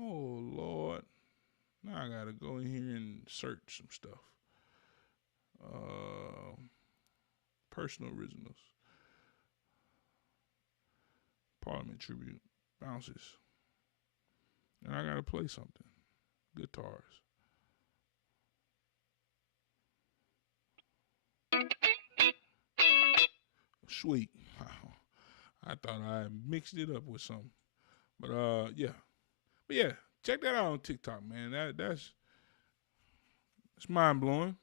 Oh, Lord. Now I got to go in here and search some stuff. Personal originals. Parliament tribute. Bounces. And I got to play something. Guitars. Sweet. I thought I mixed it up with something. But yeah. But yeah, check that out on TikTok, man. That's it's mind blowing.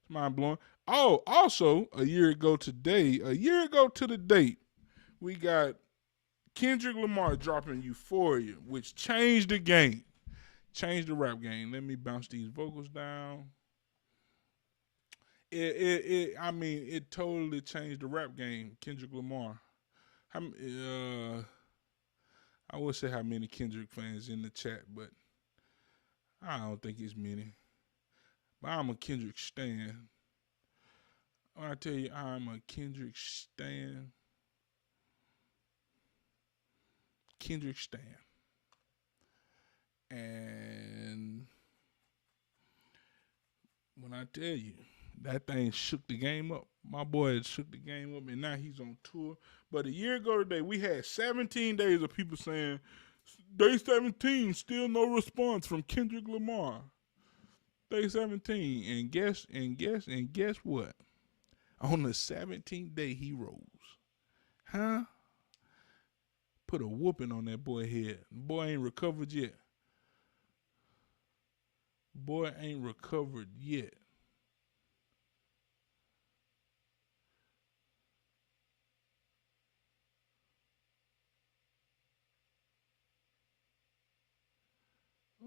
It's mind blowing. Oh, also a year ago to the date, we got Kendrick Lamar dropping Euphoria, which changed the game. Changed the rap game. Let me bounce these vocals down. It totally changed the rap game. Kendrick Lamar. I would say how many Kendrick fans in the chat, but I don't think it's many. But I'm a Kendrick stan. When I tell you I'm a Kendrick stan, and when I tell you that thing shook the game up, my boy had shook the game up, and now he's on tour. But a year ago today, we had 17 days of people saying, day 17, still no response from Kendrick Lamar. Day 17, and guess what? On the 17th day, he rose. Huh? Put a whooping on that boy head. Boy ain't recovered yet.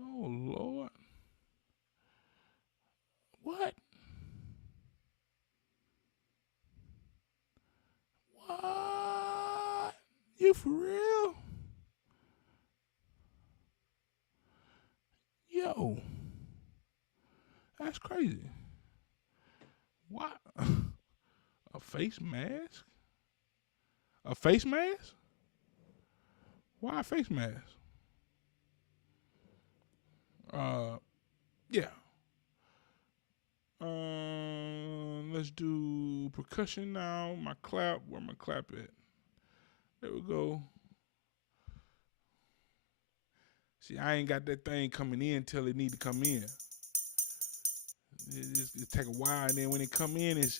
Oh, Lord. What? What? You for real? Yo. That's crazy. What? A face mask? A face mask? Why a face mask? Yeah. Let's do percussion now. My clap. Where my clap at? There we go. See, I ain't got that thing coming in till it need to come in. It take a while, and then when it come in, it's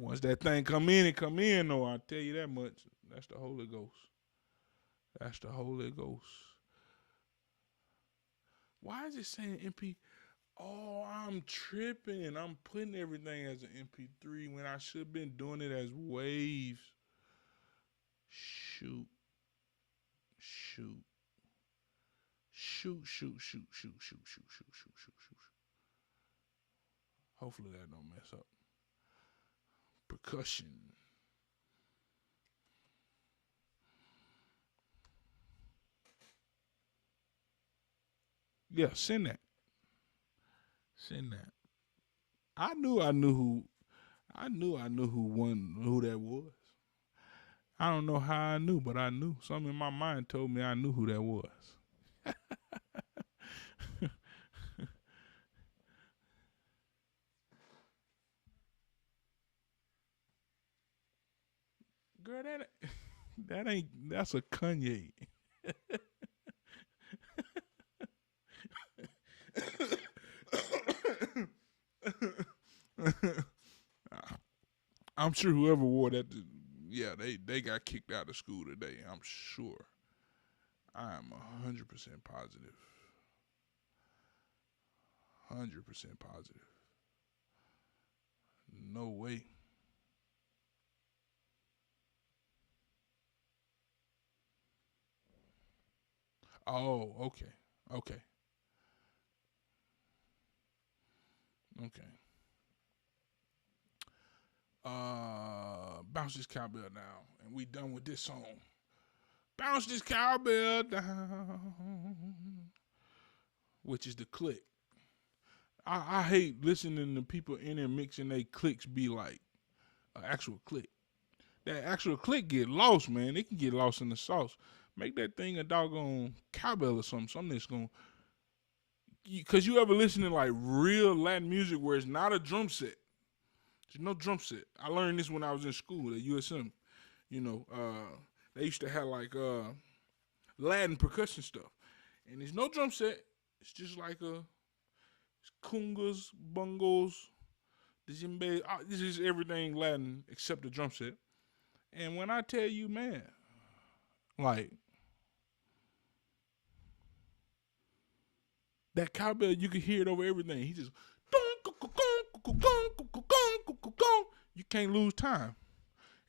once that thing come in, it come in. Though I tell you that much. That's the Holy Ghost. That's the Holy Ghost. Why is it saying MP? Oh, I'm tripping. I'm putting everything as an MP3 when I should have been doing it as waves. Shoot. Hopefully that don't mess up. Percussion. Yeah, send that. I knew who that was. I don't know how I knew, but I knew. Something in my mind told me I knew who that was. Girl, that's a Kanye. I'm sure whoever wore that, they got kicked out of school today. I'm sure. I am 100% positive. 100% positive. No way. Oh, okay. Bounce this cowbell down, and we done with this song. Bounce this cowbell down, which is the click. I hate listening to people in there mixing they clicks be like an actual click. That actual click get lost, man. It can get lost in the sauce. Make that thing a doggone cowbell or something that's going to... Because you ever listen to like real Latin music where it's not a drum set. There's no drum set. I learned this when I was in school at USM. They used to have like Latin percussion stuff. And there's no drum set. It's just like congas, bongos, the djembe. This is everything Latin except the drum set. And when I tell you, man, like that cowbell, you can hear it over everything. He just you can't lose time.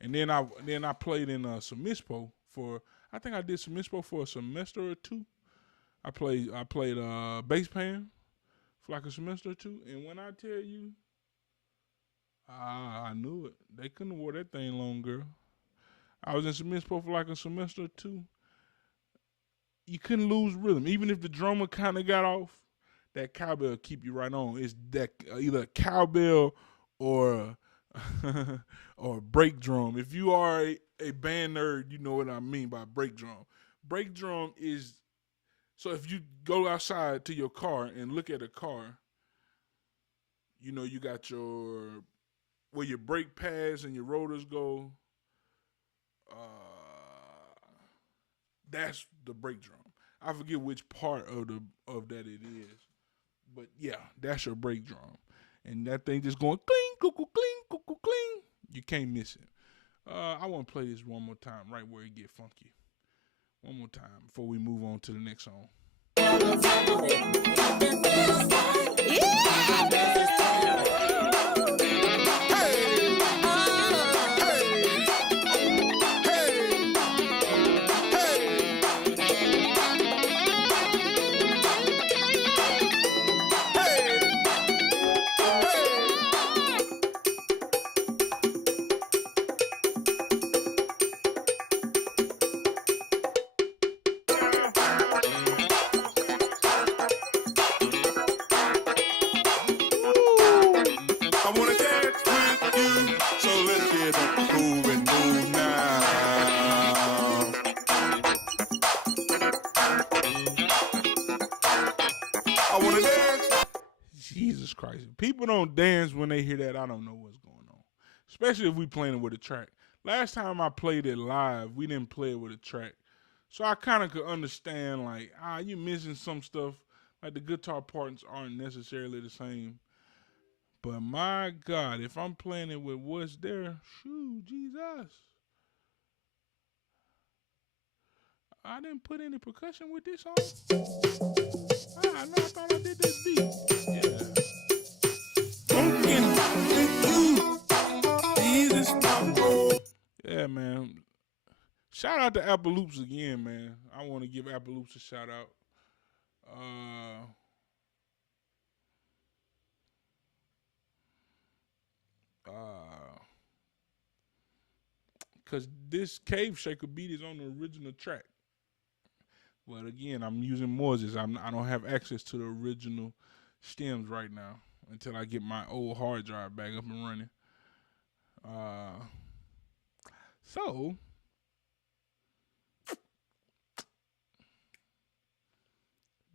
And then I played in some MISPO for I think I did some MISPO for a semester or two. I played bass pan for like a semester or two, and when I tell you, I knew it. They couldn't have wore that thing long, girl. I was in some MISPO for like a semester or two. You couldn't lose rhythm, even if the drummer kind of got off. That cowbell keep you right on. It's that either a cowbell or or break drum. If you are a band nerd, you know what I mean by break drum. Break drum is so if you go outside to your car and look at a car, you know you got where your brake pads and your rotors go. That's the brake drum. I forget which part of that it is. But yeah, that's your brake drum. And that thing just going cling, cuckoo, cling, cuckoo, cling. You can't miss it. I want to play this one more time, right where it get funky. One more time before we move on to the next song. Jesus Christ. If people don't dance when they hear that, I don't know what's going on. Especially if we playing it with a track. Last time I played it live, we didn't play it with a track. So I kind of could understand, like, you missing some stuff. Like, the guitar parts aren't necessarily the same. But my God, if I'm playing it with what's there, shoo, Jesus. I didn't put any percussion with this song. I thought I did this beat. Yeah, man. Shout out to Apple Loops again, man. I want to give Apple Loops a shout out. Because this Cave Shaker beat is on the original track. But again, I'm using Moses. I don't have access to the original stems right now until I get my old hard drive back up and running. So,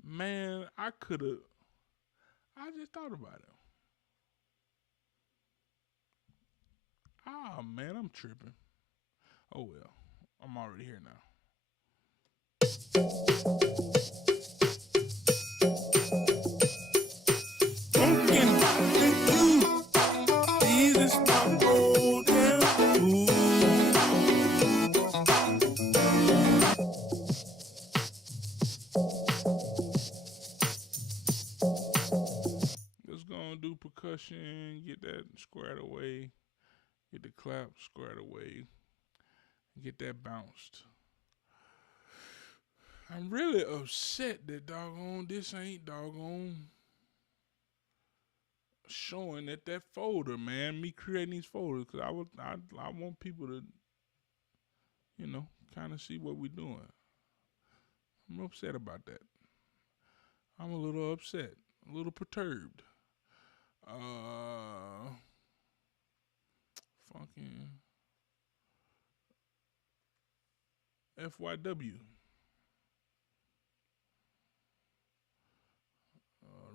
man, I just thought about it. Man, I'm tripping. Oh, well, I'm already here now. Just gonna do percussion, get that squared away, get the clap squared away, get that bounced. I'm really upset that this ain't showing that folder, man. Me creating these folders, because I want people to, kind of see what we're doing. I'm upset about that. I'm a little upset, a little perturbed. Fucking FYW.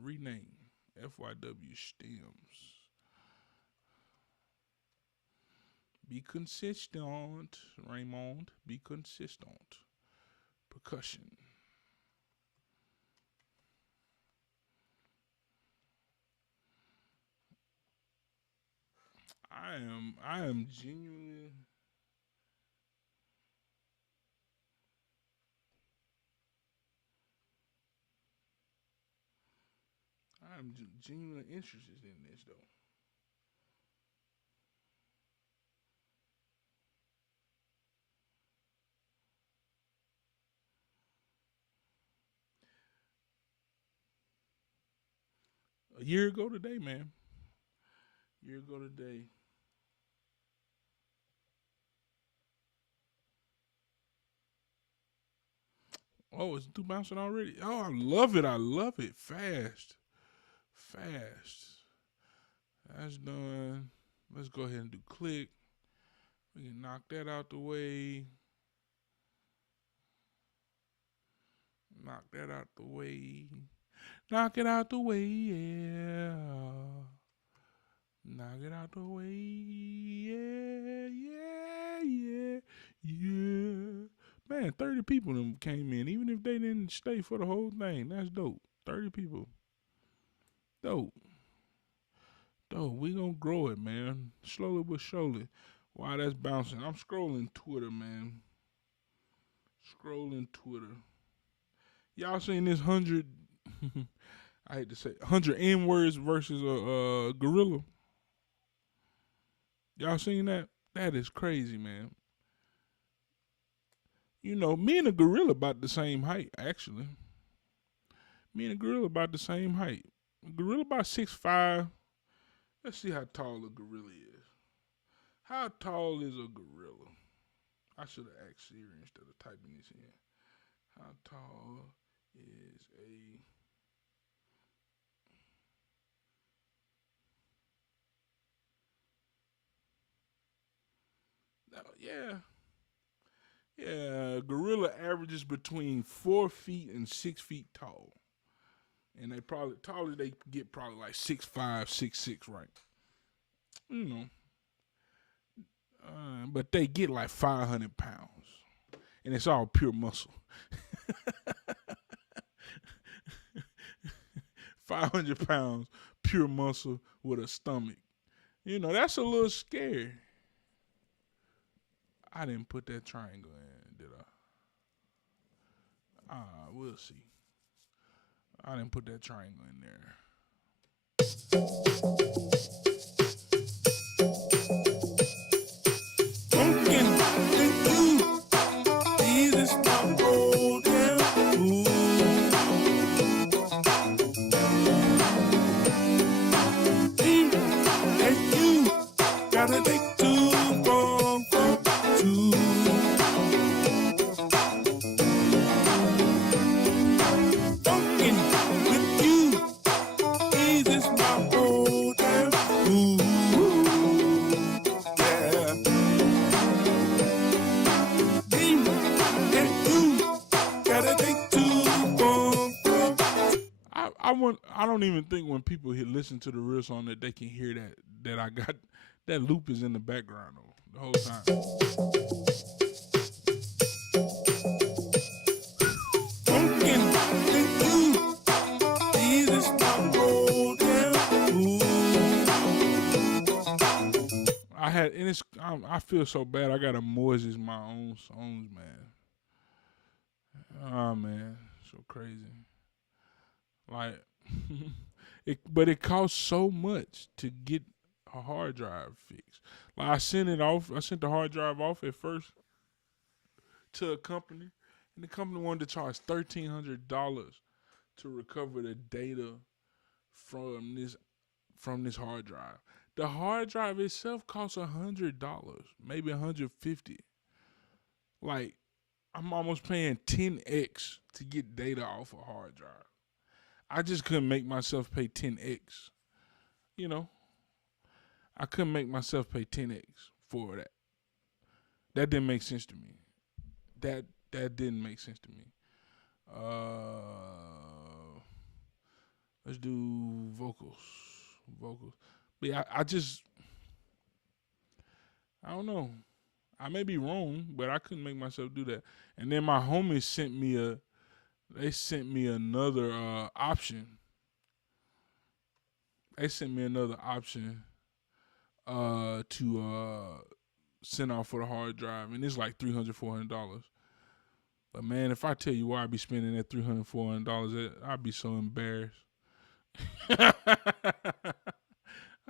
Rename FYW stems. Be consistent, Raymond. Be consistent. Percussion. I am genuinely. I'm genuinely interested in this though. A year ago today, man. A year ago today. Oh, it's through bouncing already. Oh, I love it. I love it. Fast. Fast. That's done. Let's go ahead and do click. We can knock that out the way. Knock that out the way. Knock it out the way, yeah. Knock it out the way, yeah, yeah, yeah. Man, 30 people came in, even if they didn't stay for the whole thing. That's dope. 30 people. Dope. Dope. We gonna grow it, man. Slowly but surely. While that's bouncing, I'm scrolling Twitter, man. Scrolling Twitter. Y'all seen this 100, I hate to say, 100 N words versus a gorilla? Y'all seen that? That is crazy, man. You know, me and a gorilla about the same height, actually. Me and a gorilla about the same height. A gorilla about 6'5". Let's see how tall a gorilla is. How tall is a gorilla? I should have asked Siri instead of typing this in. How tall is a... No, yeah. Yeah, a gorilla averages between 4 feet and 6 feet tall. And they probably, taller they get probably like 6'5", 6'6", right? You know. But they get like 500 pounds. And it's all pure muscle. 500 pounds, pure muscle with a stomach. You know, that's a little scary. I didn't put that triangle in, did I? We'll see. I didn't put that triangle in there. I don't even think when people listen to the real song that they can hear that I got that loop is in the background the whole time. I feel so bad. I gotta Moses my own songs, man. Oh man, so crazy. Like, but it costs so much to get a hard drive fixed. Like I sent the hard drive off at first to a company, and the company wanted to charge $1,300 to recover the data from this hard drive. The hard drive itself costs $100, maybe $150. Like, I'm almost paying 10x to get data off a hard drive. I just couldn't make myself pay 10x. You know, I couldn't make myself pay 10x for that. That didn't make sense to me. That didn't make sense to me. Let's do vocals. But yeah, I don't know. I may be wrong, but I couldn't make myself do that. And then my homies sent me another option. They sent me another option to send off for the hard drive, and it's like $300-$400. But man, if I tell you where I be spending that $300-$400, I'd be so embarrassed. I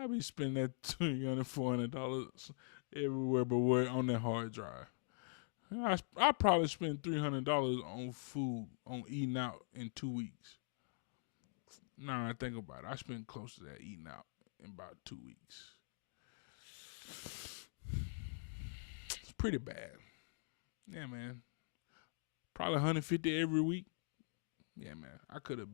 be spending that $300-$400 everywhere but where on that hard drive. I probably spend $300 on food, on eating out in 2 weeks. Now I think about it, I spend close to that eating out in about 2 weeks. It's pretty bad. Yeah, man. Probably $150 every week. Yeah, man. I could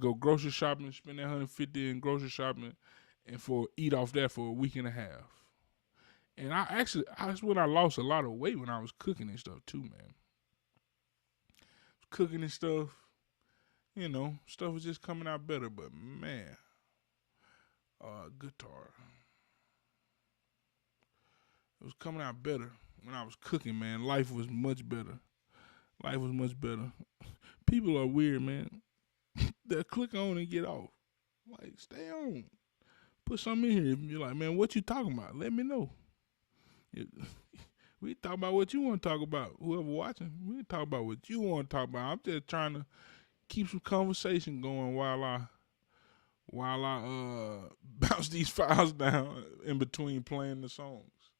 go grocery shopping, spend that $150 in grocery shopping, and eat off that for a week and a half. And that's when I lost a lot of weight, when I was cooking and stuff too, man. Cooking and stuff, stuff was just coming out better. But man, guitar, it was coming out better when I was cooking, man. Life was much better. People are weird, man. They'll click on and get off. Like, stay on. Put something in here. If you're like, man, what you talking about? Let me know. We talk about what you want to talk about. Whoever watching, we talk about what you want to talk about. I'm just trying to keep some conversation going while I bounce these files down in between playing the songs.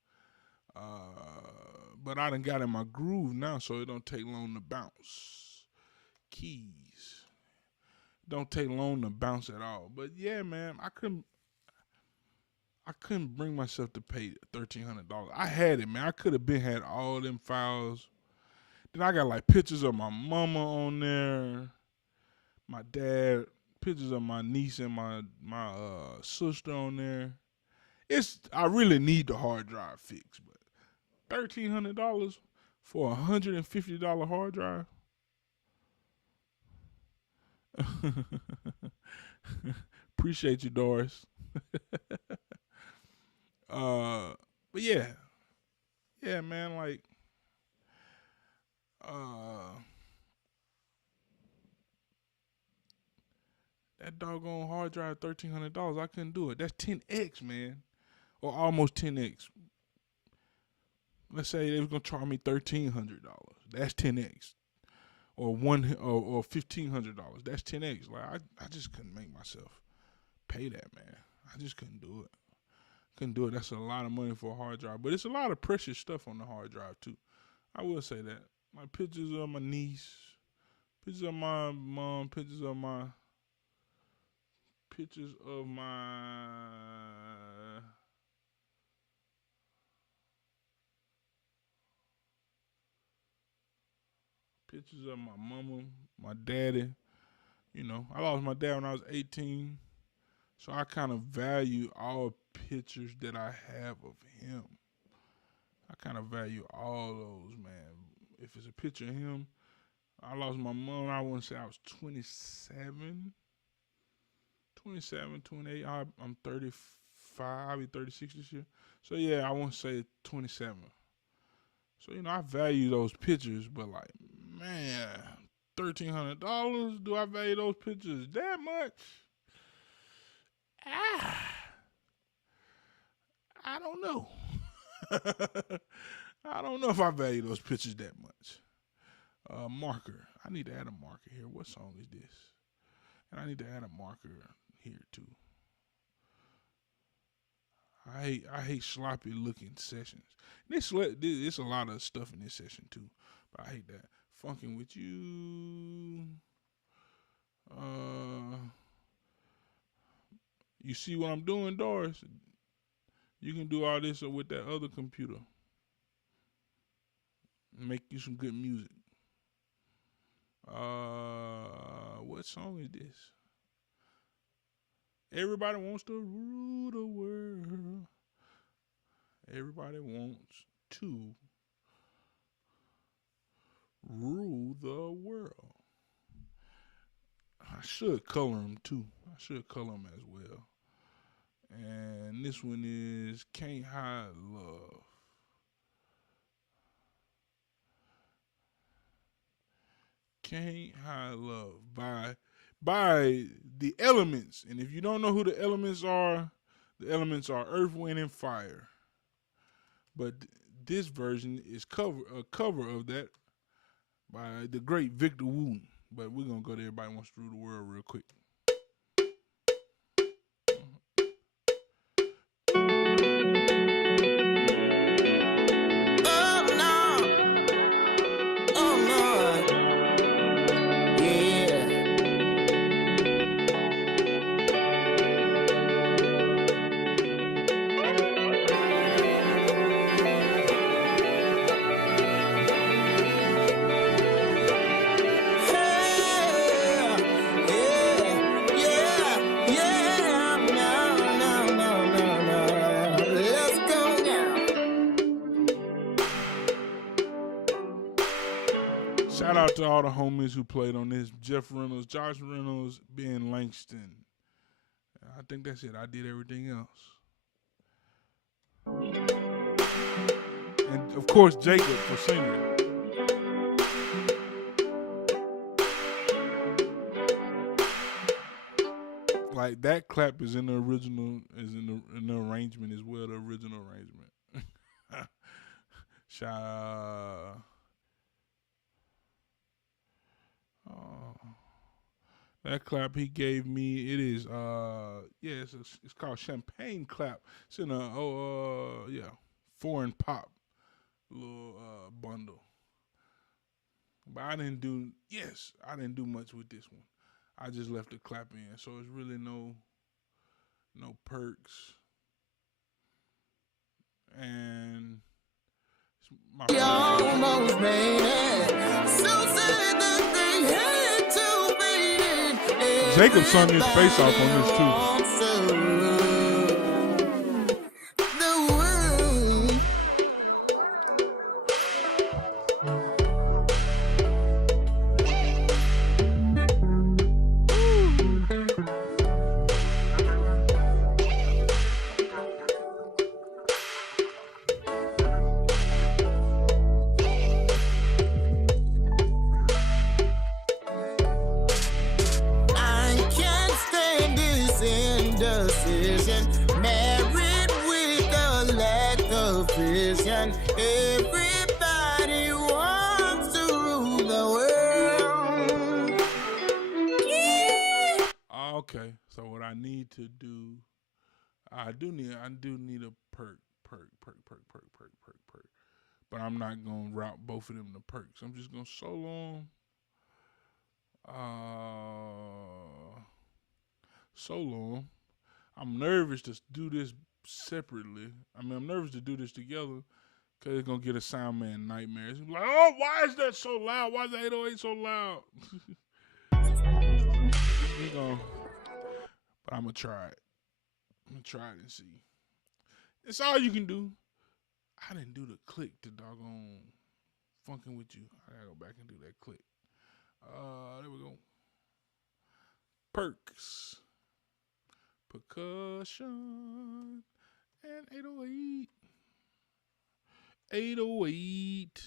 But I done got in my groove now, so it don't take long to bounce. Keys. Don't take long to bounce at all. But yeah, man, I couldn't bring myself to pay $1,300. I had it, man. I could have had all them files. Then I got like pictures of my mama on there, my dad, pictures of my niece and my sister on there. I really need the hard drive fixed, but $1,300 for $150 hard drive. Appreciate you, Doris. But yeah, man, like, that doggone hard drive, $1,300. I couldn't do it. That's 10x, man, or almost 10x. Let's say they was gonna charge me $1,300. That's 10x, or $1,500. That's 10x. Like I just couldn't make myself pay that, man. I just couldn't do it. That's a lot of money for a hard drive, but it's a lot of precious stuff on the hard drive too. I will say that. Like pictures of my niece, pictures of my mom, pictures of my pictures of my mama, my daddy. I lost my dad when I was 18. So I kind of value all pictures that I have of him. I kind of value all those, man. If it's a picture of him, I lost my mom, I want to say I was 27, 28. I'm 35. I'll be 36 this year. So, yeah, I want to say 27. So, I value those pictures, but, like, man, $1,300? Do I value those pictures that much? I don't know. I don't know if I value those pictures that much. Marker. I need to add a marker here. What song is this? And I need to add a marker here too. I hate sloppy looking sessions. It's a lot of stuff in this session too, but I hate that. Funkin' with you. You see what I'm doing, Doris? You can do all this with that other computer. Make you some good music. What song is this? Everybody wants to rule the world. Everybody wants to rule the world. I should color them too. I should color them as well. And this one is Can't Hide Love. Can't Hide Love by the Elements. And if you don't know who the Elements are The elements are earth, wind, and fire. But this version is a cover of that by the great Victor Wooten. But we're going to go to Everybody Wants to Rule the World real quick. Shout out to all the homies who played on this. Jeff Reynolds, Josh Reynolds, Ben Langston. I think that's it. I did everything else. And, of course, Jacob for singing. Like, that clap is in the original, is in the arrangement as well, the original arrangement. That clap he gave me, it is it's called Champagne Clap. It's in a foreign pop little bundle. But I didn't do much with this one. I just left the clap in, so it's really no perks. And my almost made it. So sad that they had to beat it. Jacob sung his face off on this too. Everybody wants to rule the world. Yeah. Okay, so what I need to do, I do need a perk. But I'm not gonna route both of them to perks. I'm just gonna solo them. I'm nervous to do this separately. I'm nervous to do this together. Cause it's gonna get a sound man nightmares. It's like, oh, why is that so loud? Why is that 808 so loud? But I'm gonna try it. I'm gonna try it and see. It's all you can do. I didn't do the click to doggone funking with you. I gotta go back and do that click. There we go. Perks. Percussion. And 808. 808.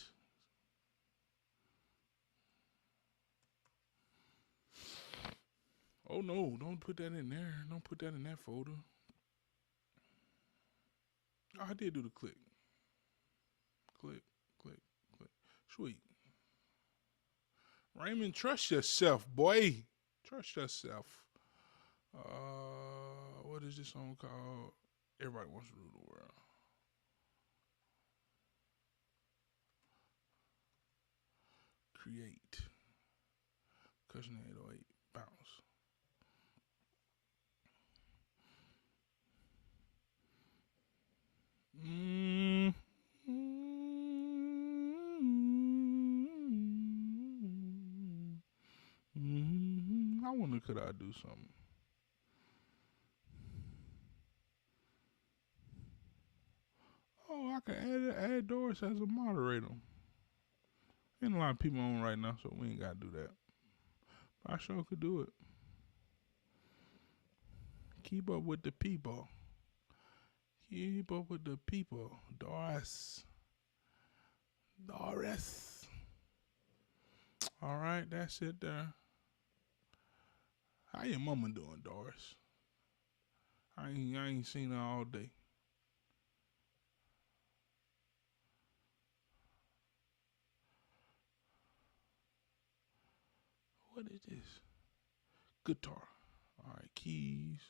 Oh no, don't put that in there. Don't put that in that folder. Oh, I did do the click. Click. Sweet. Raymond, trust yourself, boy. Trust yourself. What is this song called? Everybody Wants to Rule the World. Create. Cushion 808. Bounce. I wonder, could I do something? Oh, I can add Doris as a moderator. Ain't a lot of people on right now, so we ain't got to do that. But I sure could do it. Keep up with the people. Keep up with the people. Doris. All right, that's it there. How your mama doing, Doris? I ain't seen her all day. What is this? Guitar. All right, keys.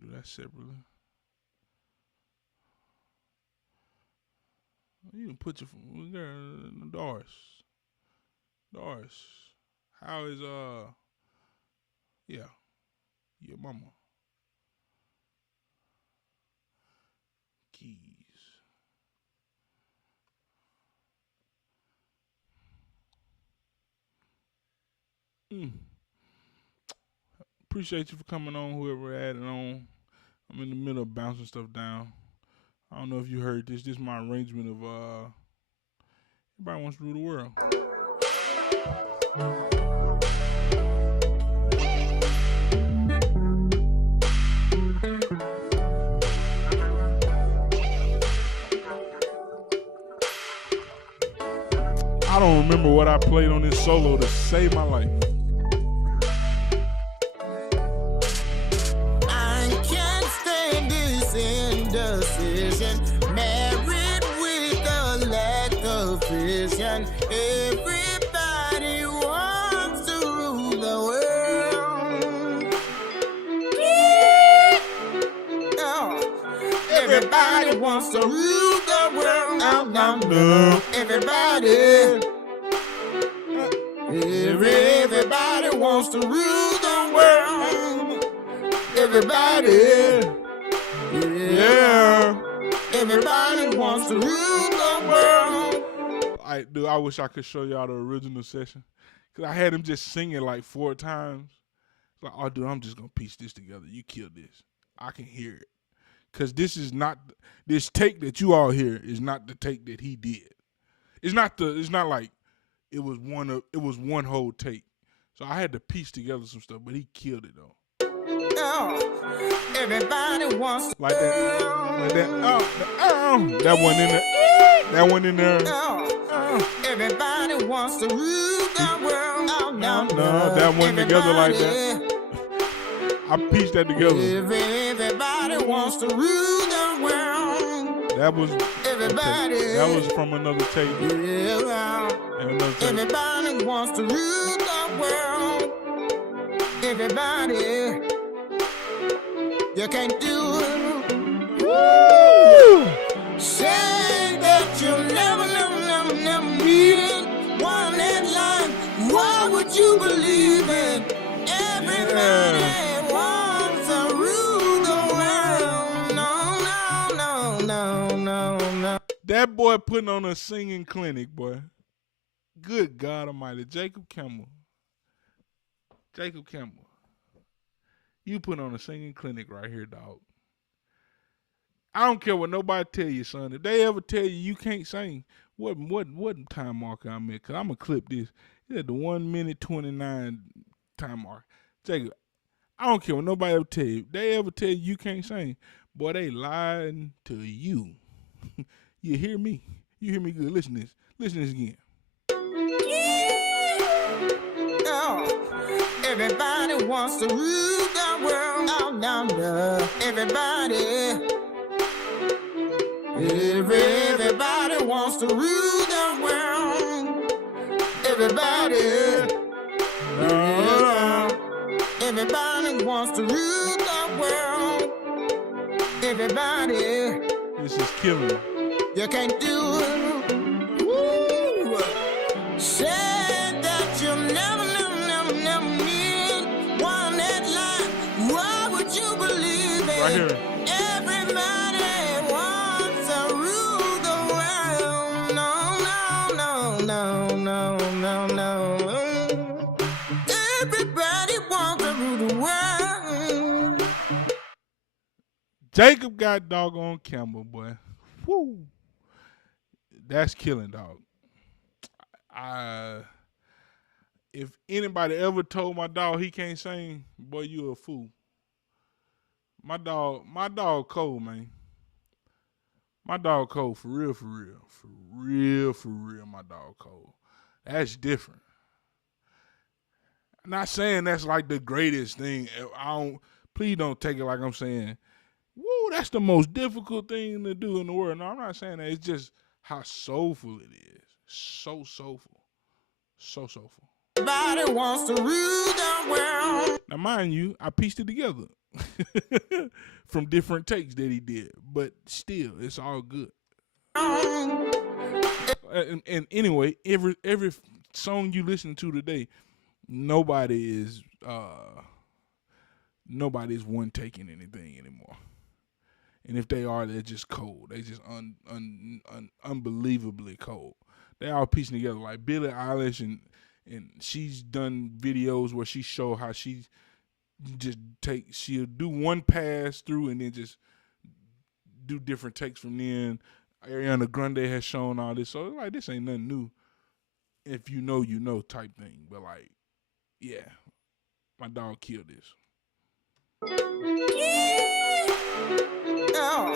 Do that separately. You can put your Doris. Doris. How is yeah, your mama. Keys. Appreciate you for coming on, whoever added on. I'm in the middle of bouncing stuff down. I don't know if you heard this. This is my arrangement of Everybody Wants to Rule the World. I don't remember what I played on this solo to save my life. I can't stand this indecision, married with a lack of vision. Everybody wants to rule the world. Oh, everybody wants to rule the world. No. Everybody wants to rule the world. Everybody, yeah. Everybody wants to rule the world. I wish I could show y'all the original session. Because I had him just singing like 4 times. Like, oh, dude, I'm just going to piece this together. You killed this. I can hear it. Because this take that you all hear is not the take that he did. It's not like it was one whole take. So I had to piece together some stuff, but he killed it though. Oh, everybody wants to like that. That one in there. That one in there. Everybody wants to rule the world. No, that one together like that. I pieced that together. Everybody wants to rule the world. That was everybody. That was from another tape. Yeah. Everybody wants to rule the world. Everybody, you can't do it. Woo! Say that you'll never meet one that line. Why would you believe it? Everybody wants to rule the world. No. That boy putting on a singing clinic, boy. Good God Almighty, Jacob Campbell. You put on a singing clinic right here, dog. I don't care what nobody tell you, son. If they ever tell you can't sing, what time marker I'm at? Because I'm going to clip this. It's at the 1 minute 29 time mark. Jacob, I don't care what nobody ever tell you. If they ever tell you can't sing, boy, they lying to you. You hear me? You hear me good? Listen to this. Listen to this again. Oh, everybody wants to rule the world. No. Everybody wants to rule the world. Everybody wants to rule the world. Everybody. This is killing. You can't do it. Woo! Say that you'll never meet one that line. Why would you believe it? Right here. Everybody wants to rule the world. No. Everybody wants to rule the world. Jacob got doggone Campbell, boy. Woo. That's killing, dog. If anybody ever told my dog he can't sing, boy, you a fool. My dog cold, man. My dog cold, for real. My dog cold. That's different. Not saying that's like the greatest thing. Please don't take it like I'm saying, whoa, that's the most difficult thing to do in the world. No, I'm not saying that. It's just how soulful it is. So soulful. So soulful. Everybody wants to rule the world. Now, mind you, I pieced it together from different takes that he did, but still, it's all good. And anyway, every song you listen to today, nobody's one taking anything anymore. And if they are, they're just cold. They just unbelievably cold. They all piecing together like Billie Eilish, and she's done videos where she show how she'll do one pass through and then just do different takes from then. Ariana Grande has shown all this, so like this ain't nothing new. If you know type thing. But like, yeah, my dog killed this. Oh,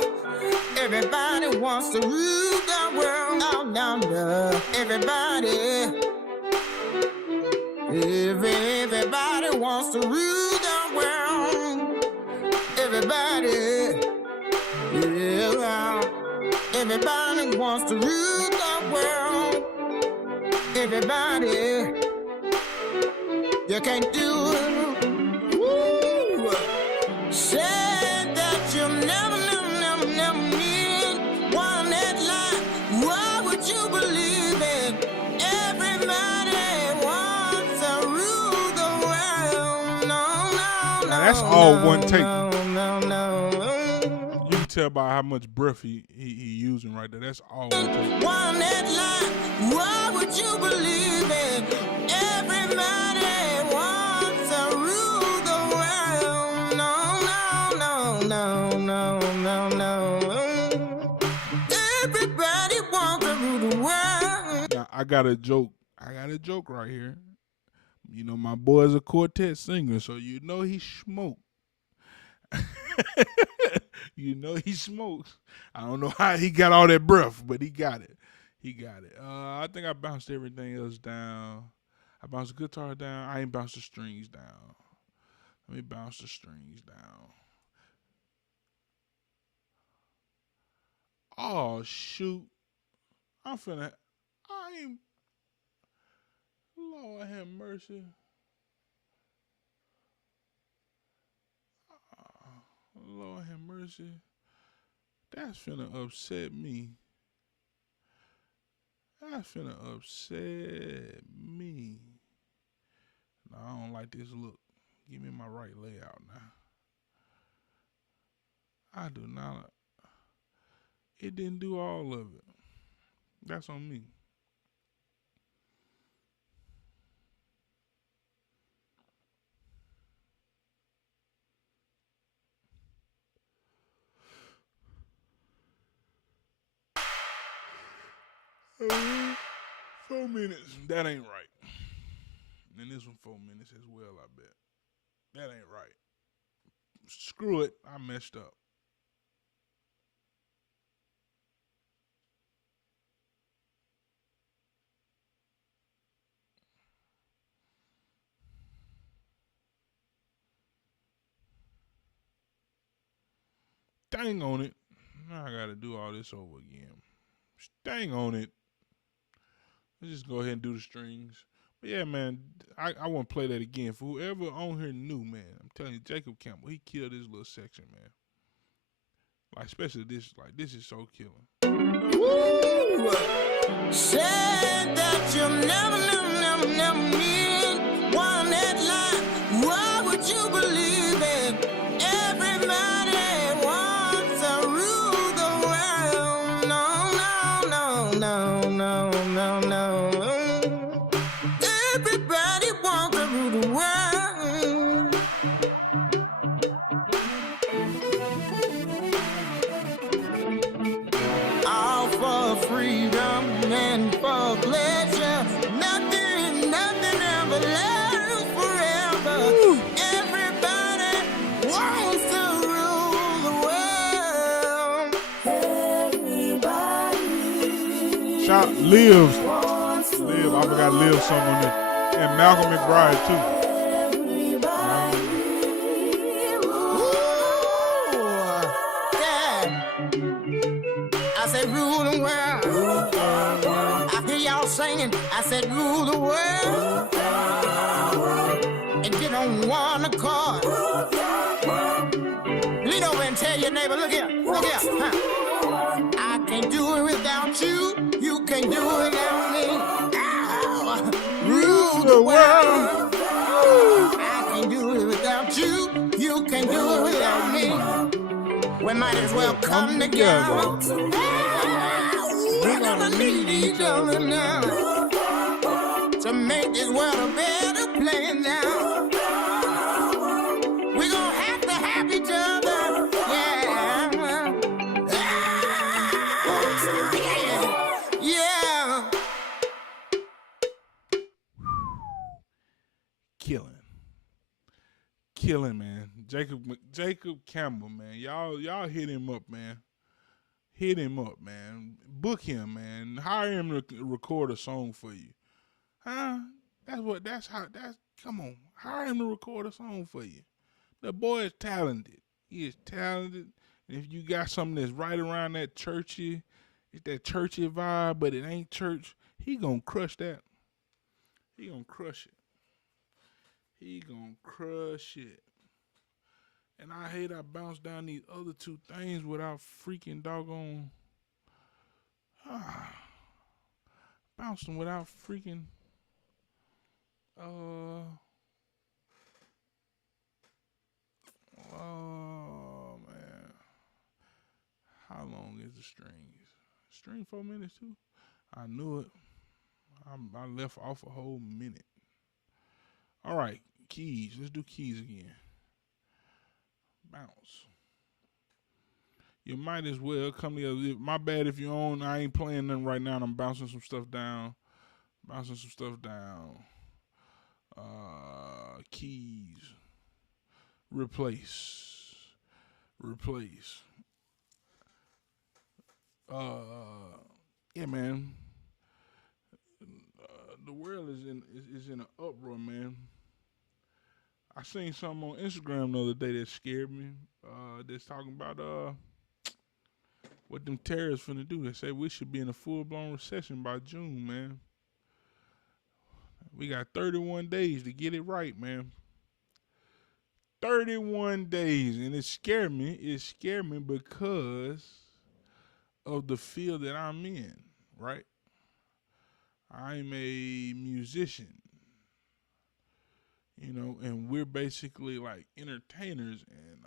everybody wants to rule the world out under. Everybody wants to rule the world. Everybody wants to rule the world. Everybody, you can't do it. Woo. Said that you never need one that lie. Why would you believe it? Everybody wants to rule the world. No. Now that's all one take. No. You can tell by how much breath he using right there. That's all one take. One that lie. Why would you believe it? Everybody wants to rule the world. No. Everybody wants to rule the world. Now, I got a joke right here. You know, my boy's a quartet singer, so you know he smoked. You know he smokes. I don't know how he got all that breath, but he got it. I think I bounced everything else down. I bounced the guitar down. I ain't bounced the strings down. Let me bounce the strings down. Oh, shoot. Lord have mercy. Lord have mercy. That's finna upset me. No, I don't like this look. Give me my right layout now. I do not. It didn't do all of it. That's on me. Uh, 4 minutes. That ain't right. And this one 4 minutes as well, I bet. That ain't right. Screw it. I messed up. Dang on it. Now I gotta do all this over again. Dang on it. Let's just go ahead and do the strings. But yeah, man, I want to play that again. For whoever on here knew, man, I'm telling you, Jacob Campbell, he killed this little section, man. Like, especially this, like, this is so killing. Woo! Said that you never need one that lie. Why would you believe it? Everybody wants to rule the world. No. Everybody wants to rule the world. All for freedom and for pleasure. Nothing ever lasts forever. Everybody wants to rule the world. Everybody. Shout Lives. I forgot Liv song on this. And Malcolm McBride too. all singing. I said, rule the world and get on one accord. Lean over and tell your neighbor, look here, huh? I can't do it without you. You can't do it without me. Rule the world. I can't do it without you. You can't do it without me. We might as well come together. We're gonna need each other now to make this world a better place now. We're gonna have to have each other. Yeah. Yeah. Killing, man. Jacob Campbell, man. Y'all hit him up, man. Hit him up, man. Book him, man. Hire him to record a song for you. Huh? Come on. Hire him to record a song for you. The boy is talented. He is talented. And if you got something that's right around that churchy, it's that churchy vibe, but it ain't church, he gonna crush that. He gonna crush it. He gonna crush it. And I hate I bounce down these other two things without freaking doggone bouncing without freaking oh man. How long is the strings? String 4 minutes too? I knew it. I left off a whole minute. All right, keys. Let's do keys again. Bounce. You might as well come together. My bad if you're on. I ain't playing nothing right now. I'm bouncing some stuff down. Keys. Replace. Yeah, man. The world is in an uproar, man. I seen something on Instagram the other day that scared me. That's talking about what them terrorists finna do. They say we should be in a full-blown recession by June, man. We got 31 days to get it right, man. 31 days, and it scared me. It scared me because of the field that I'm in, right? I'm a musician, and we're basically like entertainers. And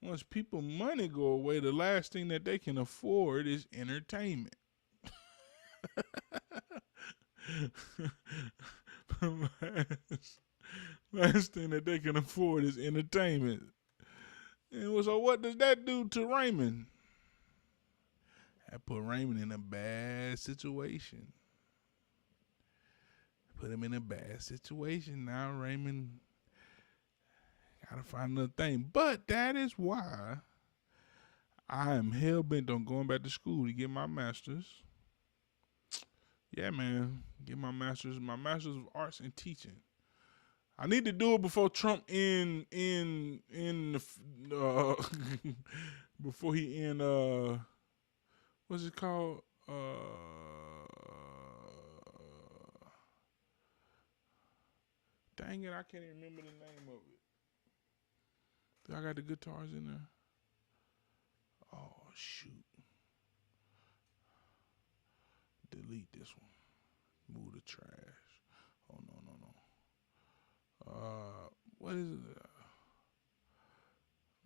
once people money go away, the last thing that they can afford is entertainment. Last thing that they can afford is entertainment. And so what does that do to Raymond? That put Raymond in a bad situation. Put him in a bad situation. Now Raymond gotta find another thing. But that is why I am hell-bent on going back to school to get my master's. Yeah, man. Get my master's of arts and teaching. I need to do it before Trump before he end what's it called? Dang it, I can't even remember the name of it. Do I got the guitars in there? Oh, shoot. Delete this one. Move the trash. Oh, no. What is it?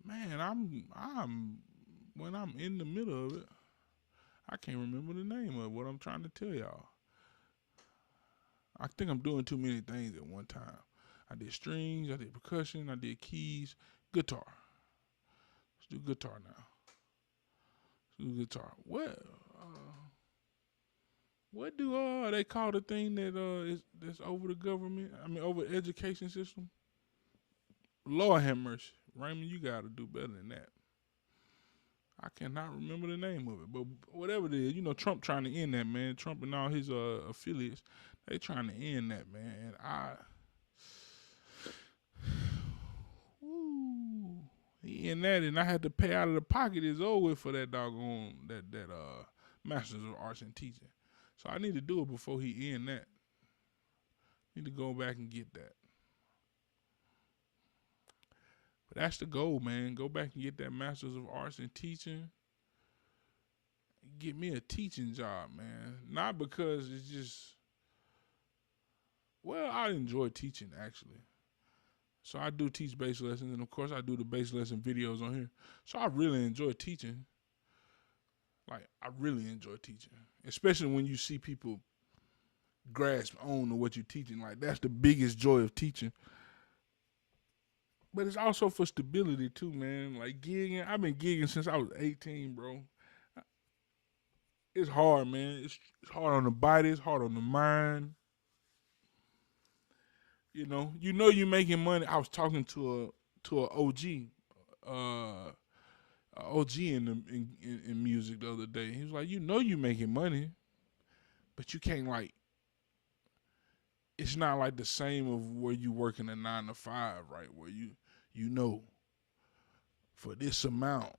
Man, when I'm in the middle of it, I can't remember the name of what I'm trying to tell y'all. I think I'm doing too many things at one time. I did strings, I did percussion, I did keys, guitar. Let's do guitar now. What do they call the thing that's over the government? I mean, over the education system? Lord have mercy. Raymond, you got to do better than that. I cannot remember the name of it, but whatever it is, Trump trying to end that, man. Trump and all his affiliates, they trying to end that, man. And he in that, and I had to pay out of the pocket. It's over for that doggone that Masters of Arts and Teaching. So I need to do it before he end that. Need to go back and get that. But that's the goal, man. Go back and get that Master's of Arts in Teaching. Get me a teaching job, man. Not because it's just, well, I enjoy teaching, actually. So I do teach bass lessons, and of course I do the bass lesson videos on here. So I really enjoy teaching. Like, I really enjoy teaching. Especially when you see people grasp on to what you're teaching. Like, that's the biggest joy of teaching. But it's also for stability too, man. Like gigging, I've been gigging since I was 18, bro. It's hard, man. It's hard on the body. It's hard on the mind. You know you're making money. I was talking to a OG, OG in music the other day. He was like, you're making money, but you can't it's not like the same of where you working a 9 to 5, right? Where for this amount,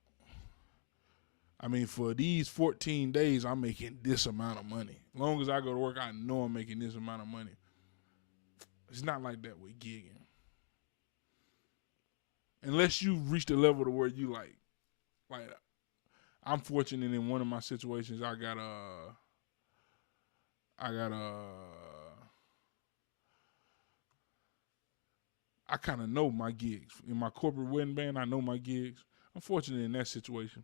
for these 14 days, I'm making this amount of money. As long as I go to work, I know I'm making this amount of money. It's not like that with gigging. Unless you reach the level to where you like I'm fortunate in one of my situations, I kind of know my gigs. In my corporate wedding band, I know my gigs. I'm fortunate in that situation.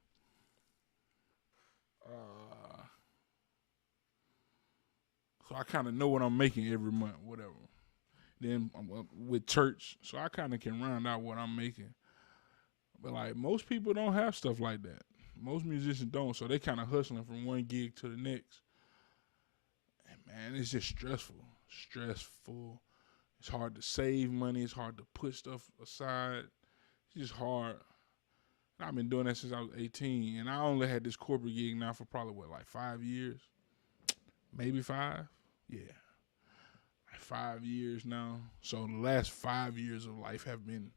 So I kind of know what I'm making every month, whatever. Then with church, so I kind of can round out what I'm making. But like most people don't have stuff like that. Most musicians don't, so they kind of hustling from one gig to the next. And man, it's just stressful. It's hard to save money. It's hard to put stuff aside. It's just hard. And I've been doing that since I was 18, and I only had this corporate gig now for probably 5 years, maybe 5. Yeah. 5 years now. So the last 5 years of life have been,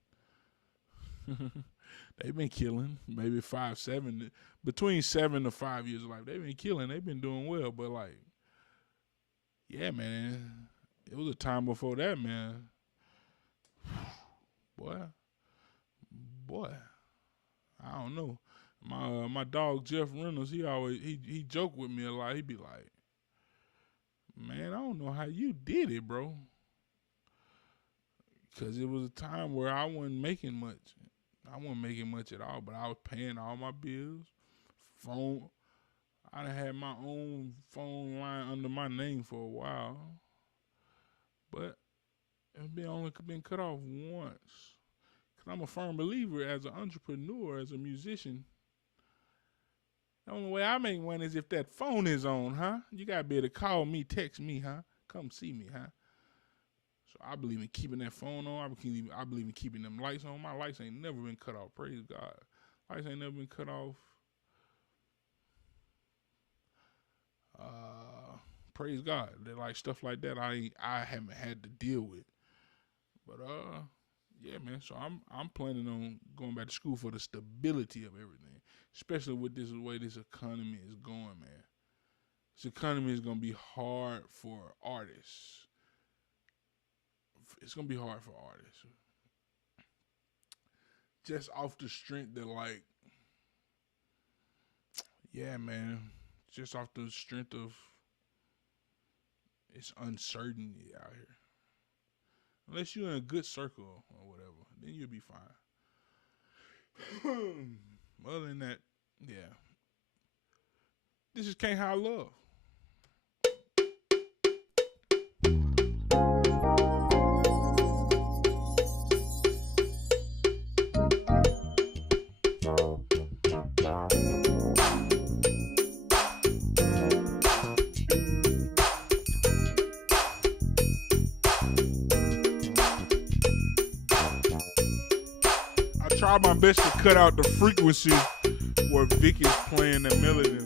they've been killing. Maybe 7, between 7 to 5 years of life. They've been killing. They've been doing well. But yeah, man, it was a time before that, man. Boy, I don't know. My dog Jeff Reynolds, he joked with me a lot. He'd be like, man, I don't know how you did it, bro. Because it was a time where I wasn't making much. I wasn't making much at all, but I was paying all my bills. I done had my own phone line under my name for a while. But it's only been cut off once. Because I'm a firm believer as an entrepreneur, as a musician. The only way I make money is if that phone is on, huh? You got to be able to call me, text me, huh? Come see me, huh? So I believe in keeping that phone on. I believe in keeping them lights on. My lights ain't never been cut off. Praise God. Lights ain't never been cut off. Praise God. They're like stuff like that I haven't had to deal with. But yeah, man. So I'm planning on going back to school for the stability of everything, especially with this way this economy is going, man. This economy is gonna be hard for artists. It's gonna be hard for artists. Just off the strength that yeah, man. Just off the strength of it's uncertainty out here. Unless you're in a good circle or whatever, then you'll be fine. Other than that, yeah. This is Can't Hide Love. I try my best to cut out the frequency where Vic is playing the melody.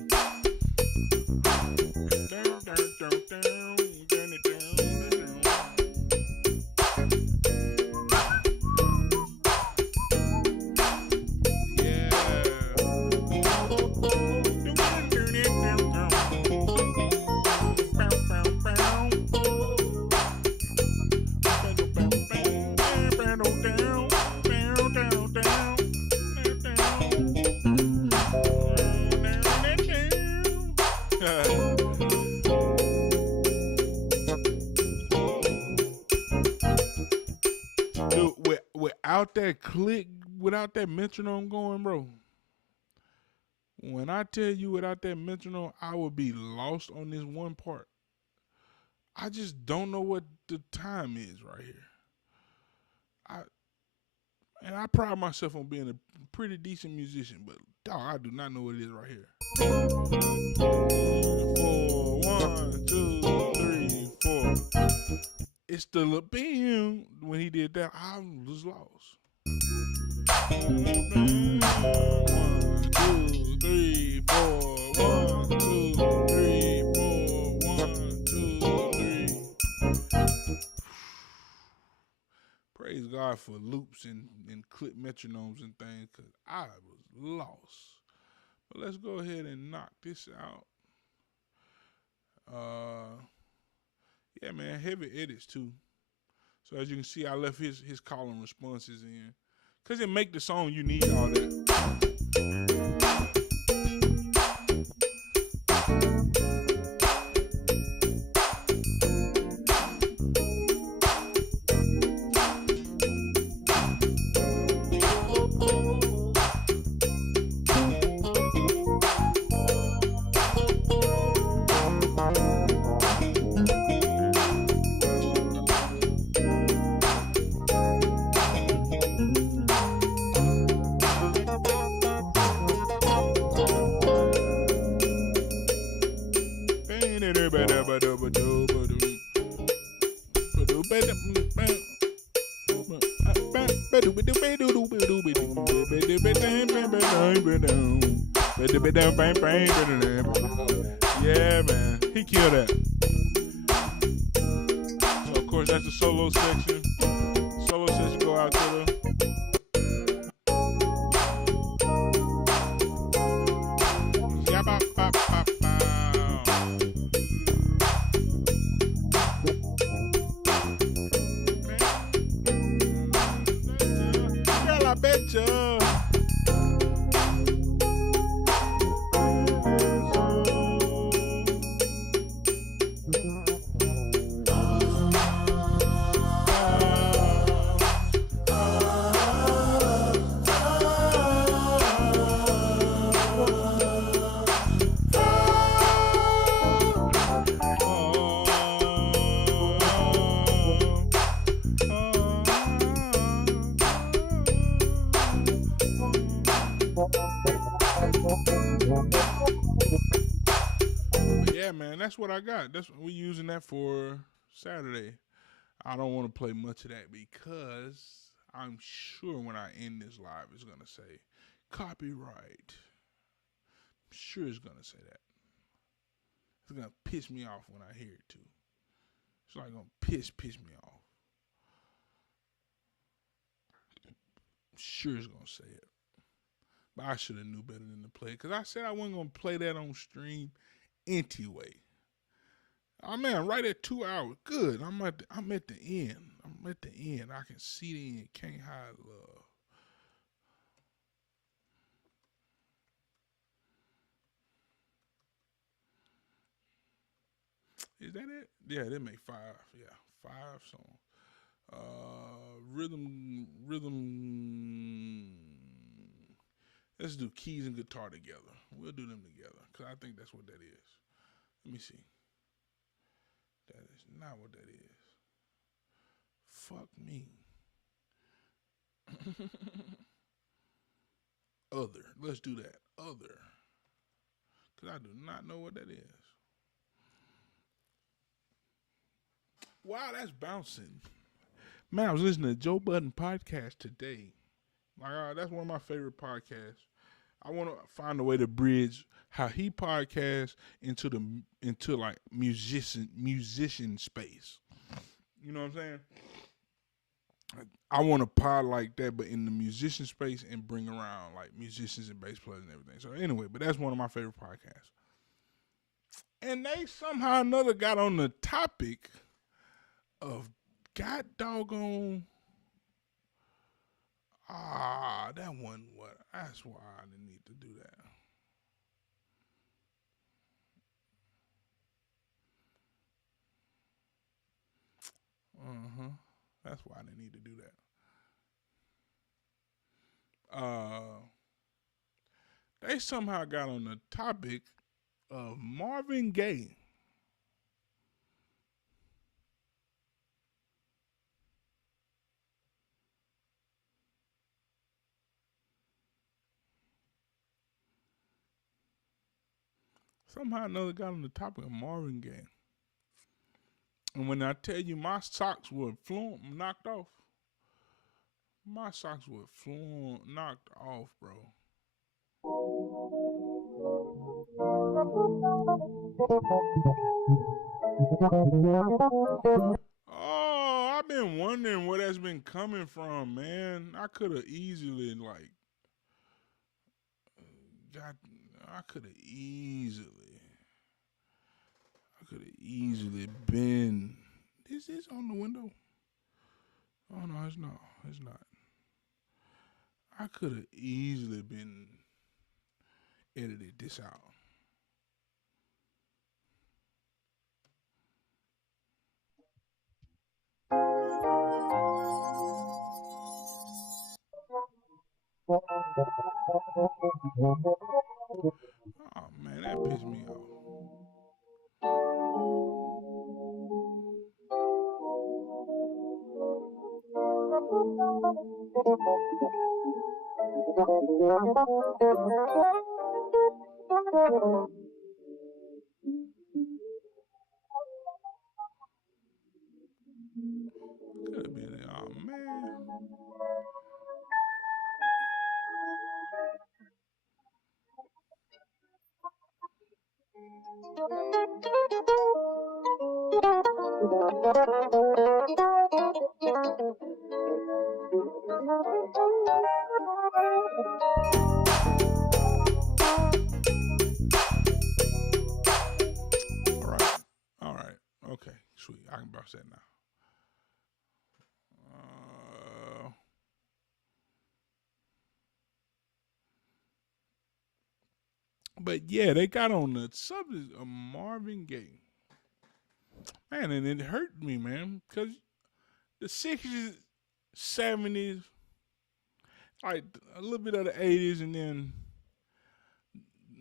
without that click, without that metronome going, bro. When I tell you without that metronome, I would be lost on this one part. I just don't know what the time is right here. I pride myself on being a pretty decent musician, but dog, I do not know what it is right here. 4, 1, 2, 3, 4. It's the little bam. When he did that, I was lost. 1, 2, 3, 4. 1, 2, 3, 4. 1, 2, 3. Praise God for loops and clip metronomes and things, because I was lost. But let's go ahead and knock this out. Yeah, man, heavy edits too. So as you can see, I left his call and responses in, because it make the song you need all that. Yeah, man, he killed that. So of course that's the solo section. Solo section go out to the. Girl, I betcha. Yeah, man, that's what I got. That's what we're using that for Saturday. I don't want to play much of that because I'm sure when I end this live, it's going to say copyright. I'm sure it's going to say that. It's going to piss me off when I hear it too. It's like going to piss me off. I'm sure it's going to say it. But I should have knew better than to play it, because I said I wasn't going to play that on stream anyway. Oh man, right at 2 hours. Good. I'm at the end. I'm at the end. I can see the end. Can't hide love. Is that it? Yeah, they make 5. Yeah, 5 songs. Rhythm. Let's do keys and guitar together. We'll do them together, because I think that's what that is. Let me see. That is not what that is. Fuck me. Other. Let's do that. Other. Because I do not know what that is. Wow, that's bouncing. Man, I was listening to Joe Budden podcast today. Like, that's one of my favorite podcasts. I want to find a way to bridge how he podcasts into like musician space. You know what I'm saying? I want to pod like that, but in the musician space, and bring around like musicians and bass players and everything. So anyway, but that's one of my favorite podcasts. And they somehow or another got on the topic of God doggone. That wasn't what. That's why I didn't need to do that. That's why I didn't need to do that. they somehow got on the topic of Marvin Gaye. Somehow or another got on the topic of Marvin Gaye. And when I tell you my socks were knocked off, my socks were knocked off, bro. Oh, I've been wondering where that's been coming from, man. I could have easily got. I could have easily been. Is this on the window? Oh no, it's not. It's not. I could have easily been edited this out. Oh man, that pissed me off. Could have been. Oh man. All right. Okay. Sweet. I can bounce that now. But yeah, they got on the subject of Marvin Gaye. Man, and it hurt me, man, because the 60s, 70s, like a little bit of the 80s, and then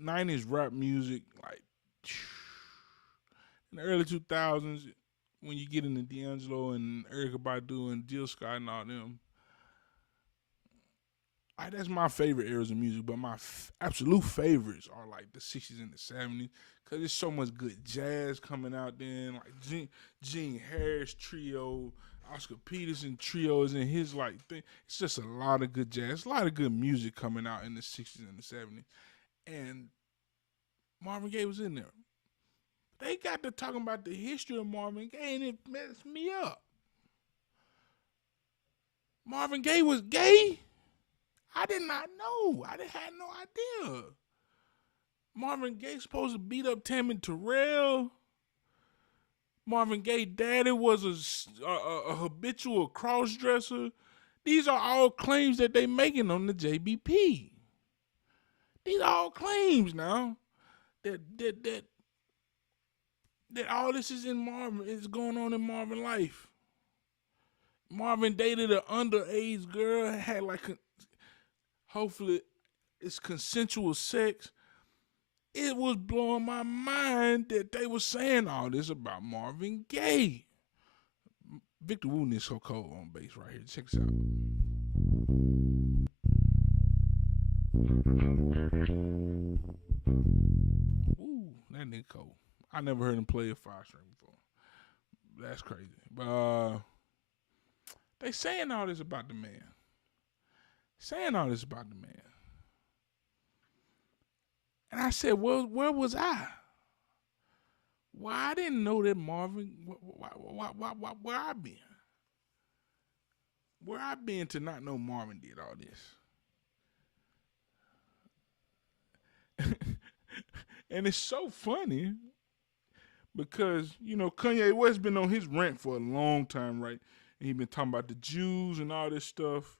90s rap music, like in the early 2000s, when you get into D'Angelo and Erykah Badu and Jill Scott and all them, that's my favorite eras of music. But my absolute favorites are like the 60s and the 70s, because there's so much good jazz coming out then, like Gene Harris Trio, Oscar Peterson Trio is in his like thing. It's just a lot of good jazz, a lot of good music coming out in the 60s and the 70s. And Marvin Gaye was in there. They got to talking about the history of Marvin Gaye, and it messed me up. Marvin Gaye was gay? I did not know. I had no idea. Marvin Gaye supposed to beat up Tammy Terrell. Marvin Gaye daddy was a habitual cross-dresser. These are all claims that they making on the JBP. These are all claims now that all this is in Marvin, is going on in Marvin life. Marvin dated an underage girl, had like hopefully it's consensual sex. It was blowing my mind that they were saying all this about Marvin Gaye. Victor Wooten is so cold on bass right here. Check this out. Ooh, that nigga cold. I never heard him play a 5-string before. That's crazy. But they saying all this about the man. And I said, well, where was I? Why I didn't know that Marvin, where I been? Where I been to not know Marvin did all this? And it's so funny because, you know, Kanye West been on his rant for a long time, right? And he been talking about the Jews and all this stuff.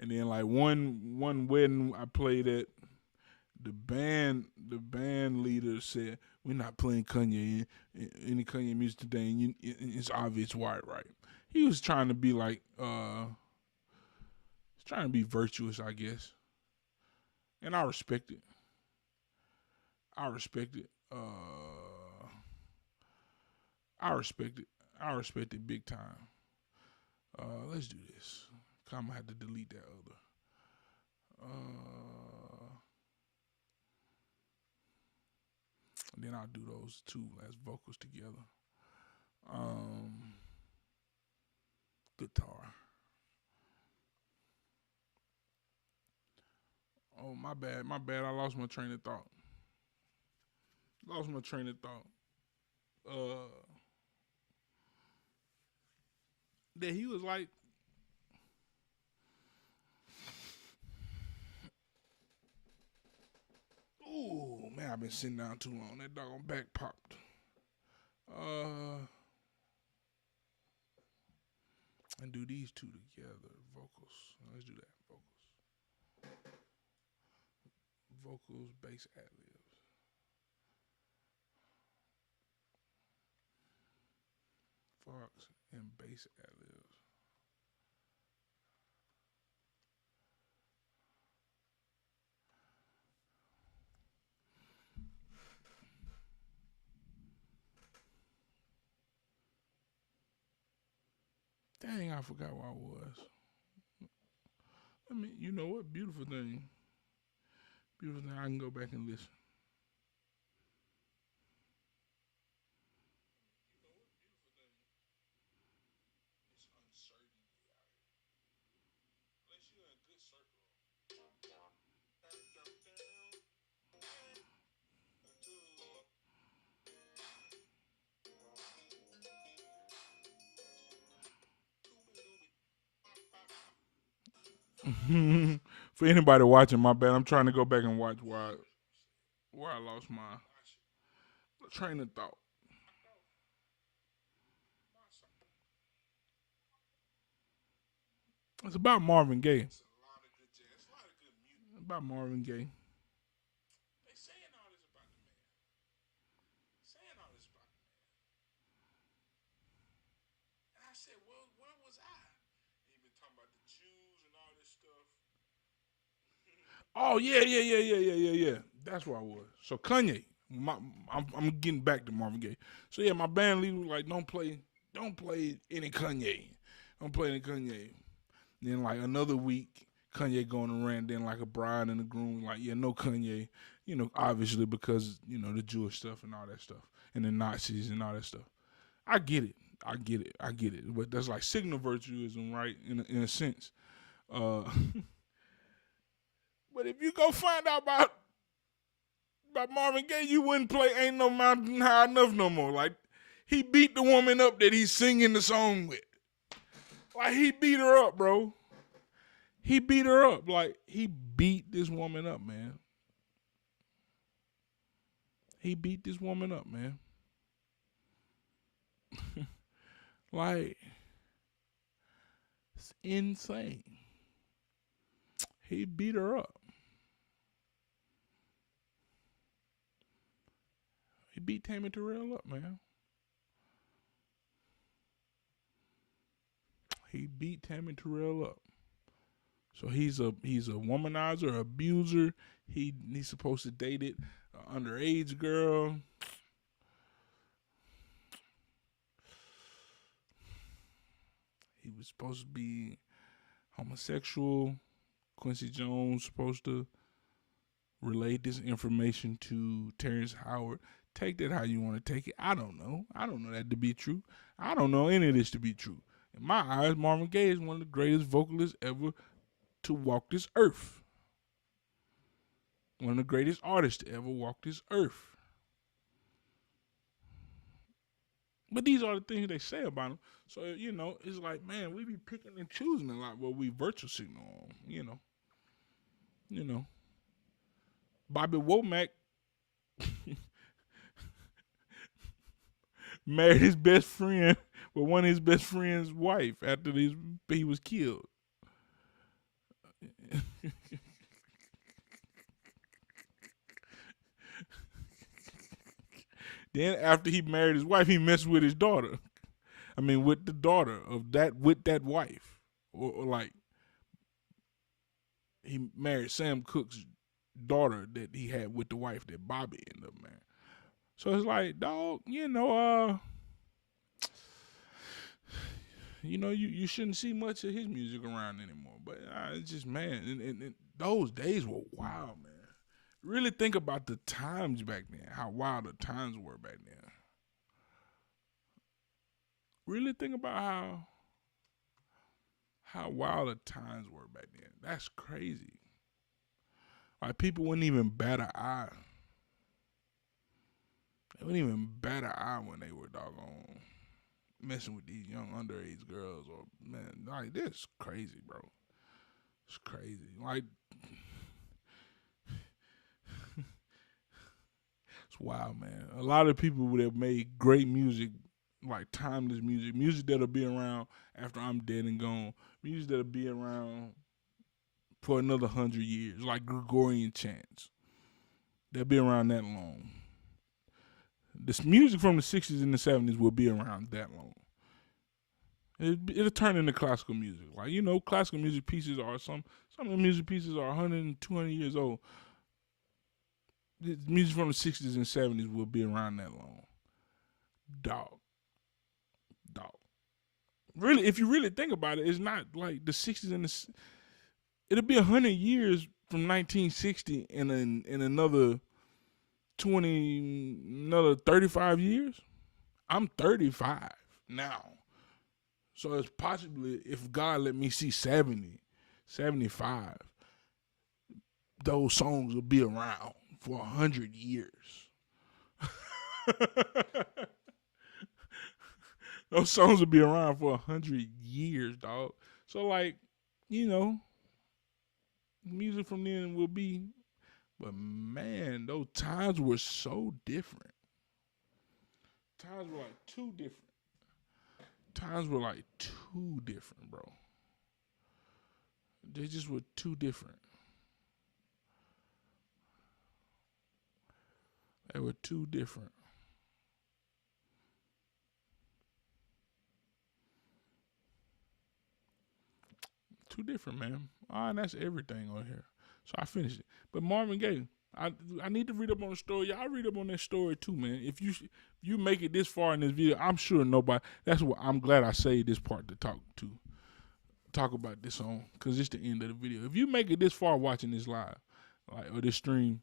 And then like one wedding I played at, the band leader said, "We're not playing Kanye any Kanye music today, and it's obvious why, right?" He was trying to be like trying to be virtuous, I guess. And I respect it. I respect it. I respect it. I respect it big time. Let's do this. I'm gonna have to delete that other. And then I'll do those two last vocals together. Guitar. Oh, my bad. My bad. I lost my train of thought. That he was like, ooh, man, I've been sitting down too long. That doggone back popped. And do these two together. Vocals. Let's do that. Vocals, bass, ad-libs. Fox and bass ad-libs. Dang, I forgot where I was. I mean, you know what? Beautiful thing. Beautiful thing. I can go back and listen. For anybody watching, my bad. I'm trying to go back and watch where I lost my train of thought. It's about Marvin Gaye. About Marvin Gaye. Oh yeah. That's where I was. So Kanye, I'm getting back to Marvin Gaye. So yeah, my band leader was like, don't play any Kanye. Don't play any Kanye. Then like another week, Kanye going around. Then like a bride and a groom, like yeah, no Kanye. You know, obviously because you know the Jewish stuff and all that stuff, and the Nazis and all that stuff. I get it. But that's like signal virtuism, right? In a sense. But if you go find out about Marvin Gaye, you wouldn't play Ain't No Mountain High Enough no more. Like, he beat the woman up that he's singing the song with. Like, he beat her up, bro. He beat her up. Like, he beat this woman up, man. He beat this woman up, man. Like, it's insane. He beat her up. He beat Tammy Terrell up, man. He beat Tammy Terrell up. So he's a womanizer, abuser. He's supposed to date it, underage girl. He was supposed to be homosexual. Quincy Jones supposed to relay this information to Terrence Howard. Take that how you want to take it. I don't know. I don't know that to be true. I don't know any of this to be true. In my eyes, Marvin Gaye is one of the greatest vocalists ever to walk this earth. One of the greatest artists to ever walk this earth. But these are the things they say about him. So, you know, it's like, man, we be picking and choosing a lot what we virtue signal on, you know. Bobby Womack married his best friend with one of his best friend's wife after he was killed. Then after he married his wife, he messed with his daughter. I mean, with the daughter of that, with that wife, or like he married Sam Cooke's daughter that he had with the wife that Bobby ended up marrying. So it's like, dog, you shouldn't see much of his music around anymore. But it's just, man, and those days were wild, man. Really think about the times back then, how wild the times were back then. Really think about how wild the times were back then. That's crazy. Like, people wouldn't even bat an eye. They wouldn't even bat an eye when they were doggone messing with these young underage girls. Or, man, like, this is crazy, bro. It's crazy. Like, it's wild, man. A lot of people would have made great music, like timeless music that'll be around after I'm dead and gone, music that'll be around for another 100 years, like Gregorian chants. They'll be around that long. This music from the 60s and the 70s will be around that long. It'll turn into classical music. Like, classical music pieces are some of the music pieces are 100 and 200 years old. The music from the 60s and 70s will be around that long. Dog. Really, if you really think about it, it's not like the 60s and it'll be 100 years from 1960 and in another 35 years. I'm 35 now. So it's possibly, if God let me see 70, 75, those songs will be around for 100 years. Those songs will be around for 100 years, dog. So, like, music from then will be, but man, those times were so different. Times were like too different, bro. They just were too different. They were too different. Too different, man. And that's everything on here. So I finished it. But Marvin Gaye, I need to read up on the story. Y'all read up on that story too, man. If you make it this far in this video, I'm sure nobody. That's what I'm glad I saved this part to talk about this on, because it's the end of the video. If you make it this far watching this live, like, or this stream,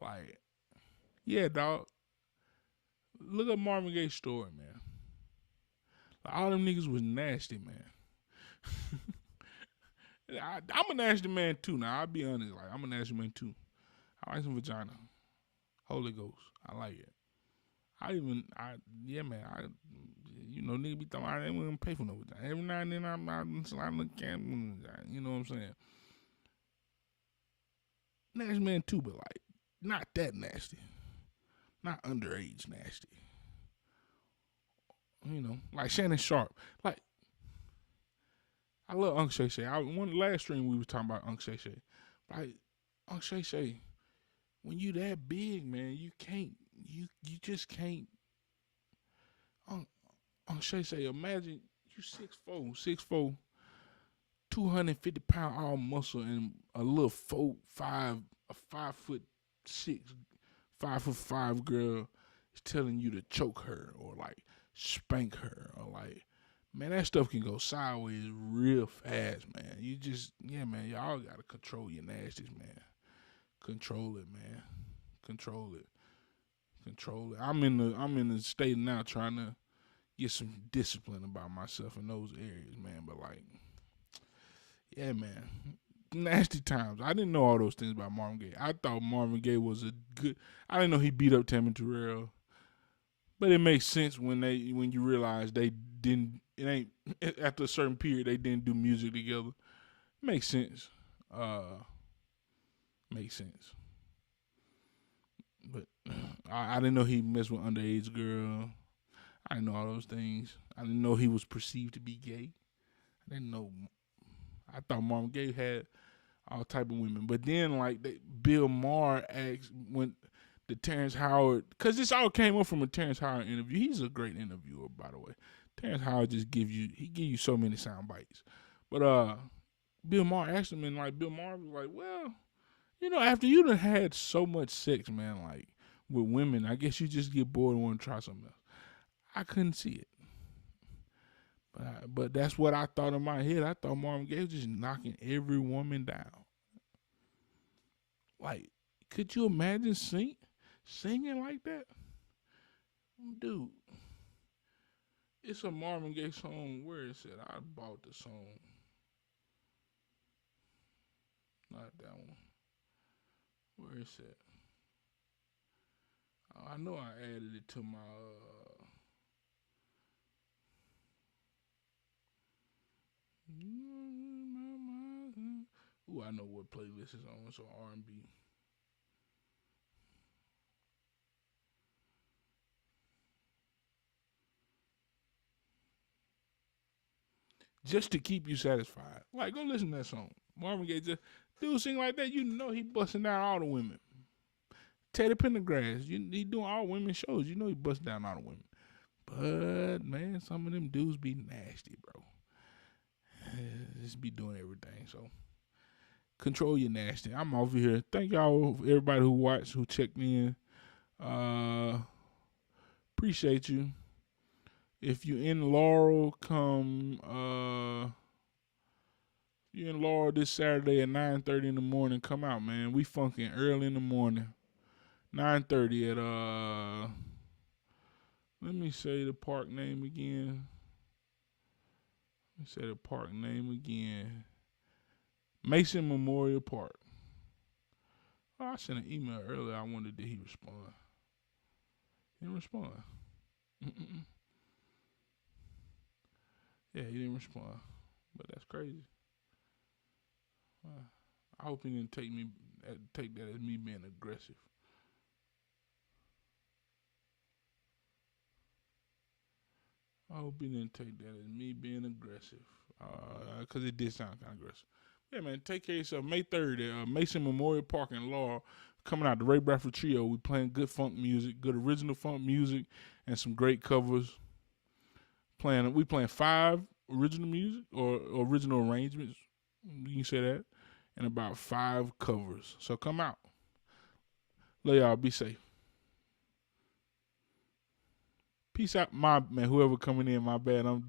like, yeah, dog. Look up Marvin Gaye's story, man. Like, all them niggas was nasty, man. I'm a nasty man too. Now I'll be honest, like, I'm a nasty man too. I like some vagina, Holy Ghost. I like it. Nigga be thinking I ain't gonna pay for no vagina. Every now and then I'm looking at, you know what I'm saying? Nasty man too, but like not that nasty, not underage nasty. Like Shannon Sharp, like. I love Unc Shay Shay. One last stream we was talking about Unc Shay Shay. Like, Unc Shay Shay, when you that big, man, you just can't. Unc Shay Shay, imagine you 6'4", 250-pound all muscle and a little 5'6", 5'5" girl is telling you to choke her or like spank her or like. Man, that stuff can go sideways real fast, man. Man, y'all gotta control your nasties, man. Control it, man. Control it. I'm in the state now trying to get some discipline about myself in those areas, man. But like, yeah, man. Nasty times. I didn't know all those things about Marvin Gaye. I thought Marvin Gaye was I didn't know he beat up Tammy Terrell. But it makes sense when you realize they didn't. It ain't after a certain period they didn't do music together. Makes sense. Makes sense. But I didn't know he messed with underage girl. I didn't know all those things. I didn't know he was perceived to be gay. I didn't know. I thought Marvin Gaye had all type of women. But then Bill Maher went to Terrence Howard, because this all came up from a Terrence Howard interview. He's a great interviewer, by the way. Terrence Howard just give you so many sound bites. But Bill Maher asked him, and like Bill Maher was like, well, you know, after you done had so much sex, man, like with women, I guess you just get bored and want to try something else. I couldn't see it. But that's what I thought in my head. I thought Marvin Gaye was just knocking every woman down. Like, could you imagine singing like that? Dude, it's a Marvin Gaye song. Where is it? I bought the song. Not that one. Where is it? I know I added it to my Ooh, I know what playlist is on. It's on R&B. Just to keep you satisfied. Like, go listen to that song. Marvin Gaye just dude sing like that, you know he busting down all the women. Teddy Pendergrass, he doing all women shows. You know he busting down all the women. But man, some of them dudes be nasty, bro. Just be doing everything. So control your nasty. I'm over here. Thank y'all, everybody who watched, who checked in. Appreciate you. If you in Laurel, come. You in Laurel this Saturday at 9:30 in the morning. Come out, man. We funkin' early in the morning. 9:30 at Let me say the park name again. Mason Memorial Park. Oh, I sent an email earlier. I wondered did he respond. He didn't respond. Yeah, he didn't respond. But that's crazy. I hope he didn't take that as me being aggressive. I hope he didn't take that as me being aggressive. Because it did sound kind of aggressive. Yeah, man, take care of yourself. May 3rd at Mason Memorial Park in Laurel. Coming out, the Ray Bradford Trio. We playing good funk music, good original funk music, and some great covers. We playing 5 original music or original arrangements. You can say that. And about 5 covers. So come out. Love y'all. Be safe. Peace out, my man. Whoever coming in, my bad. I'm done.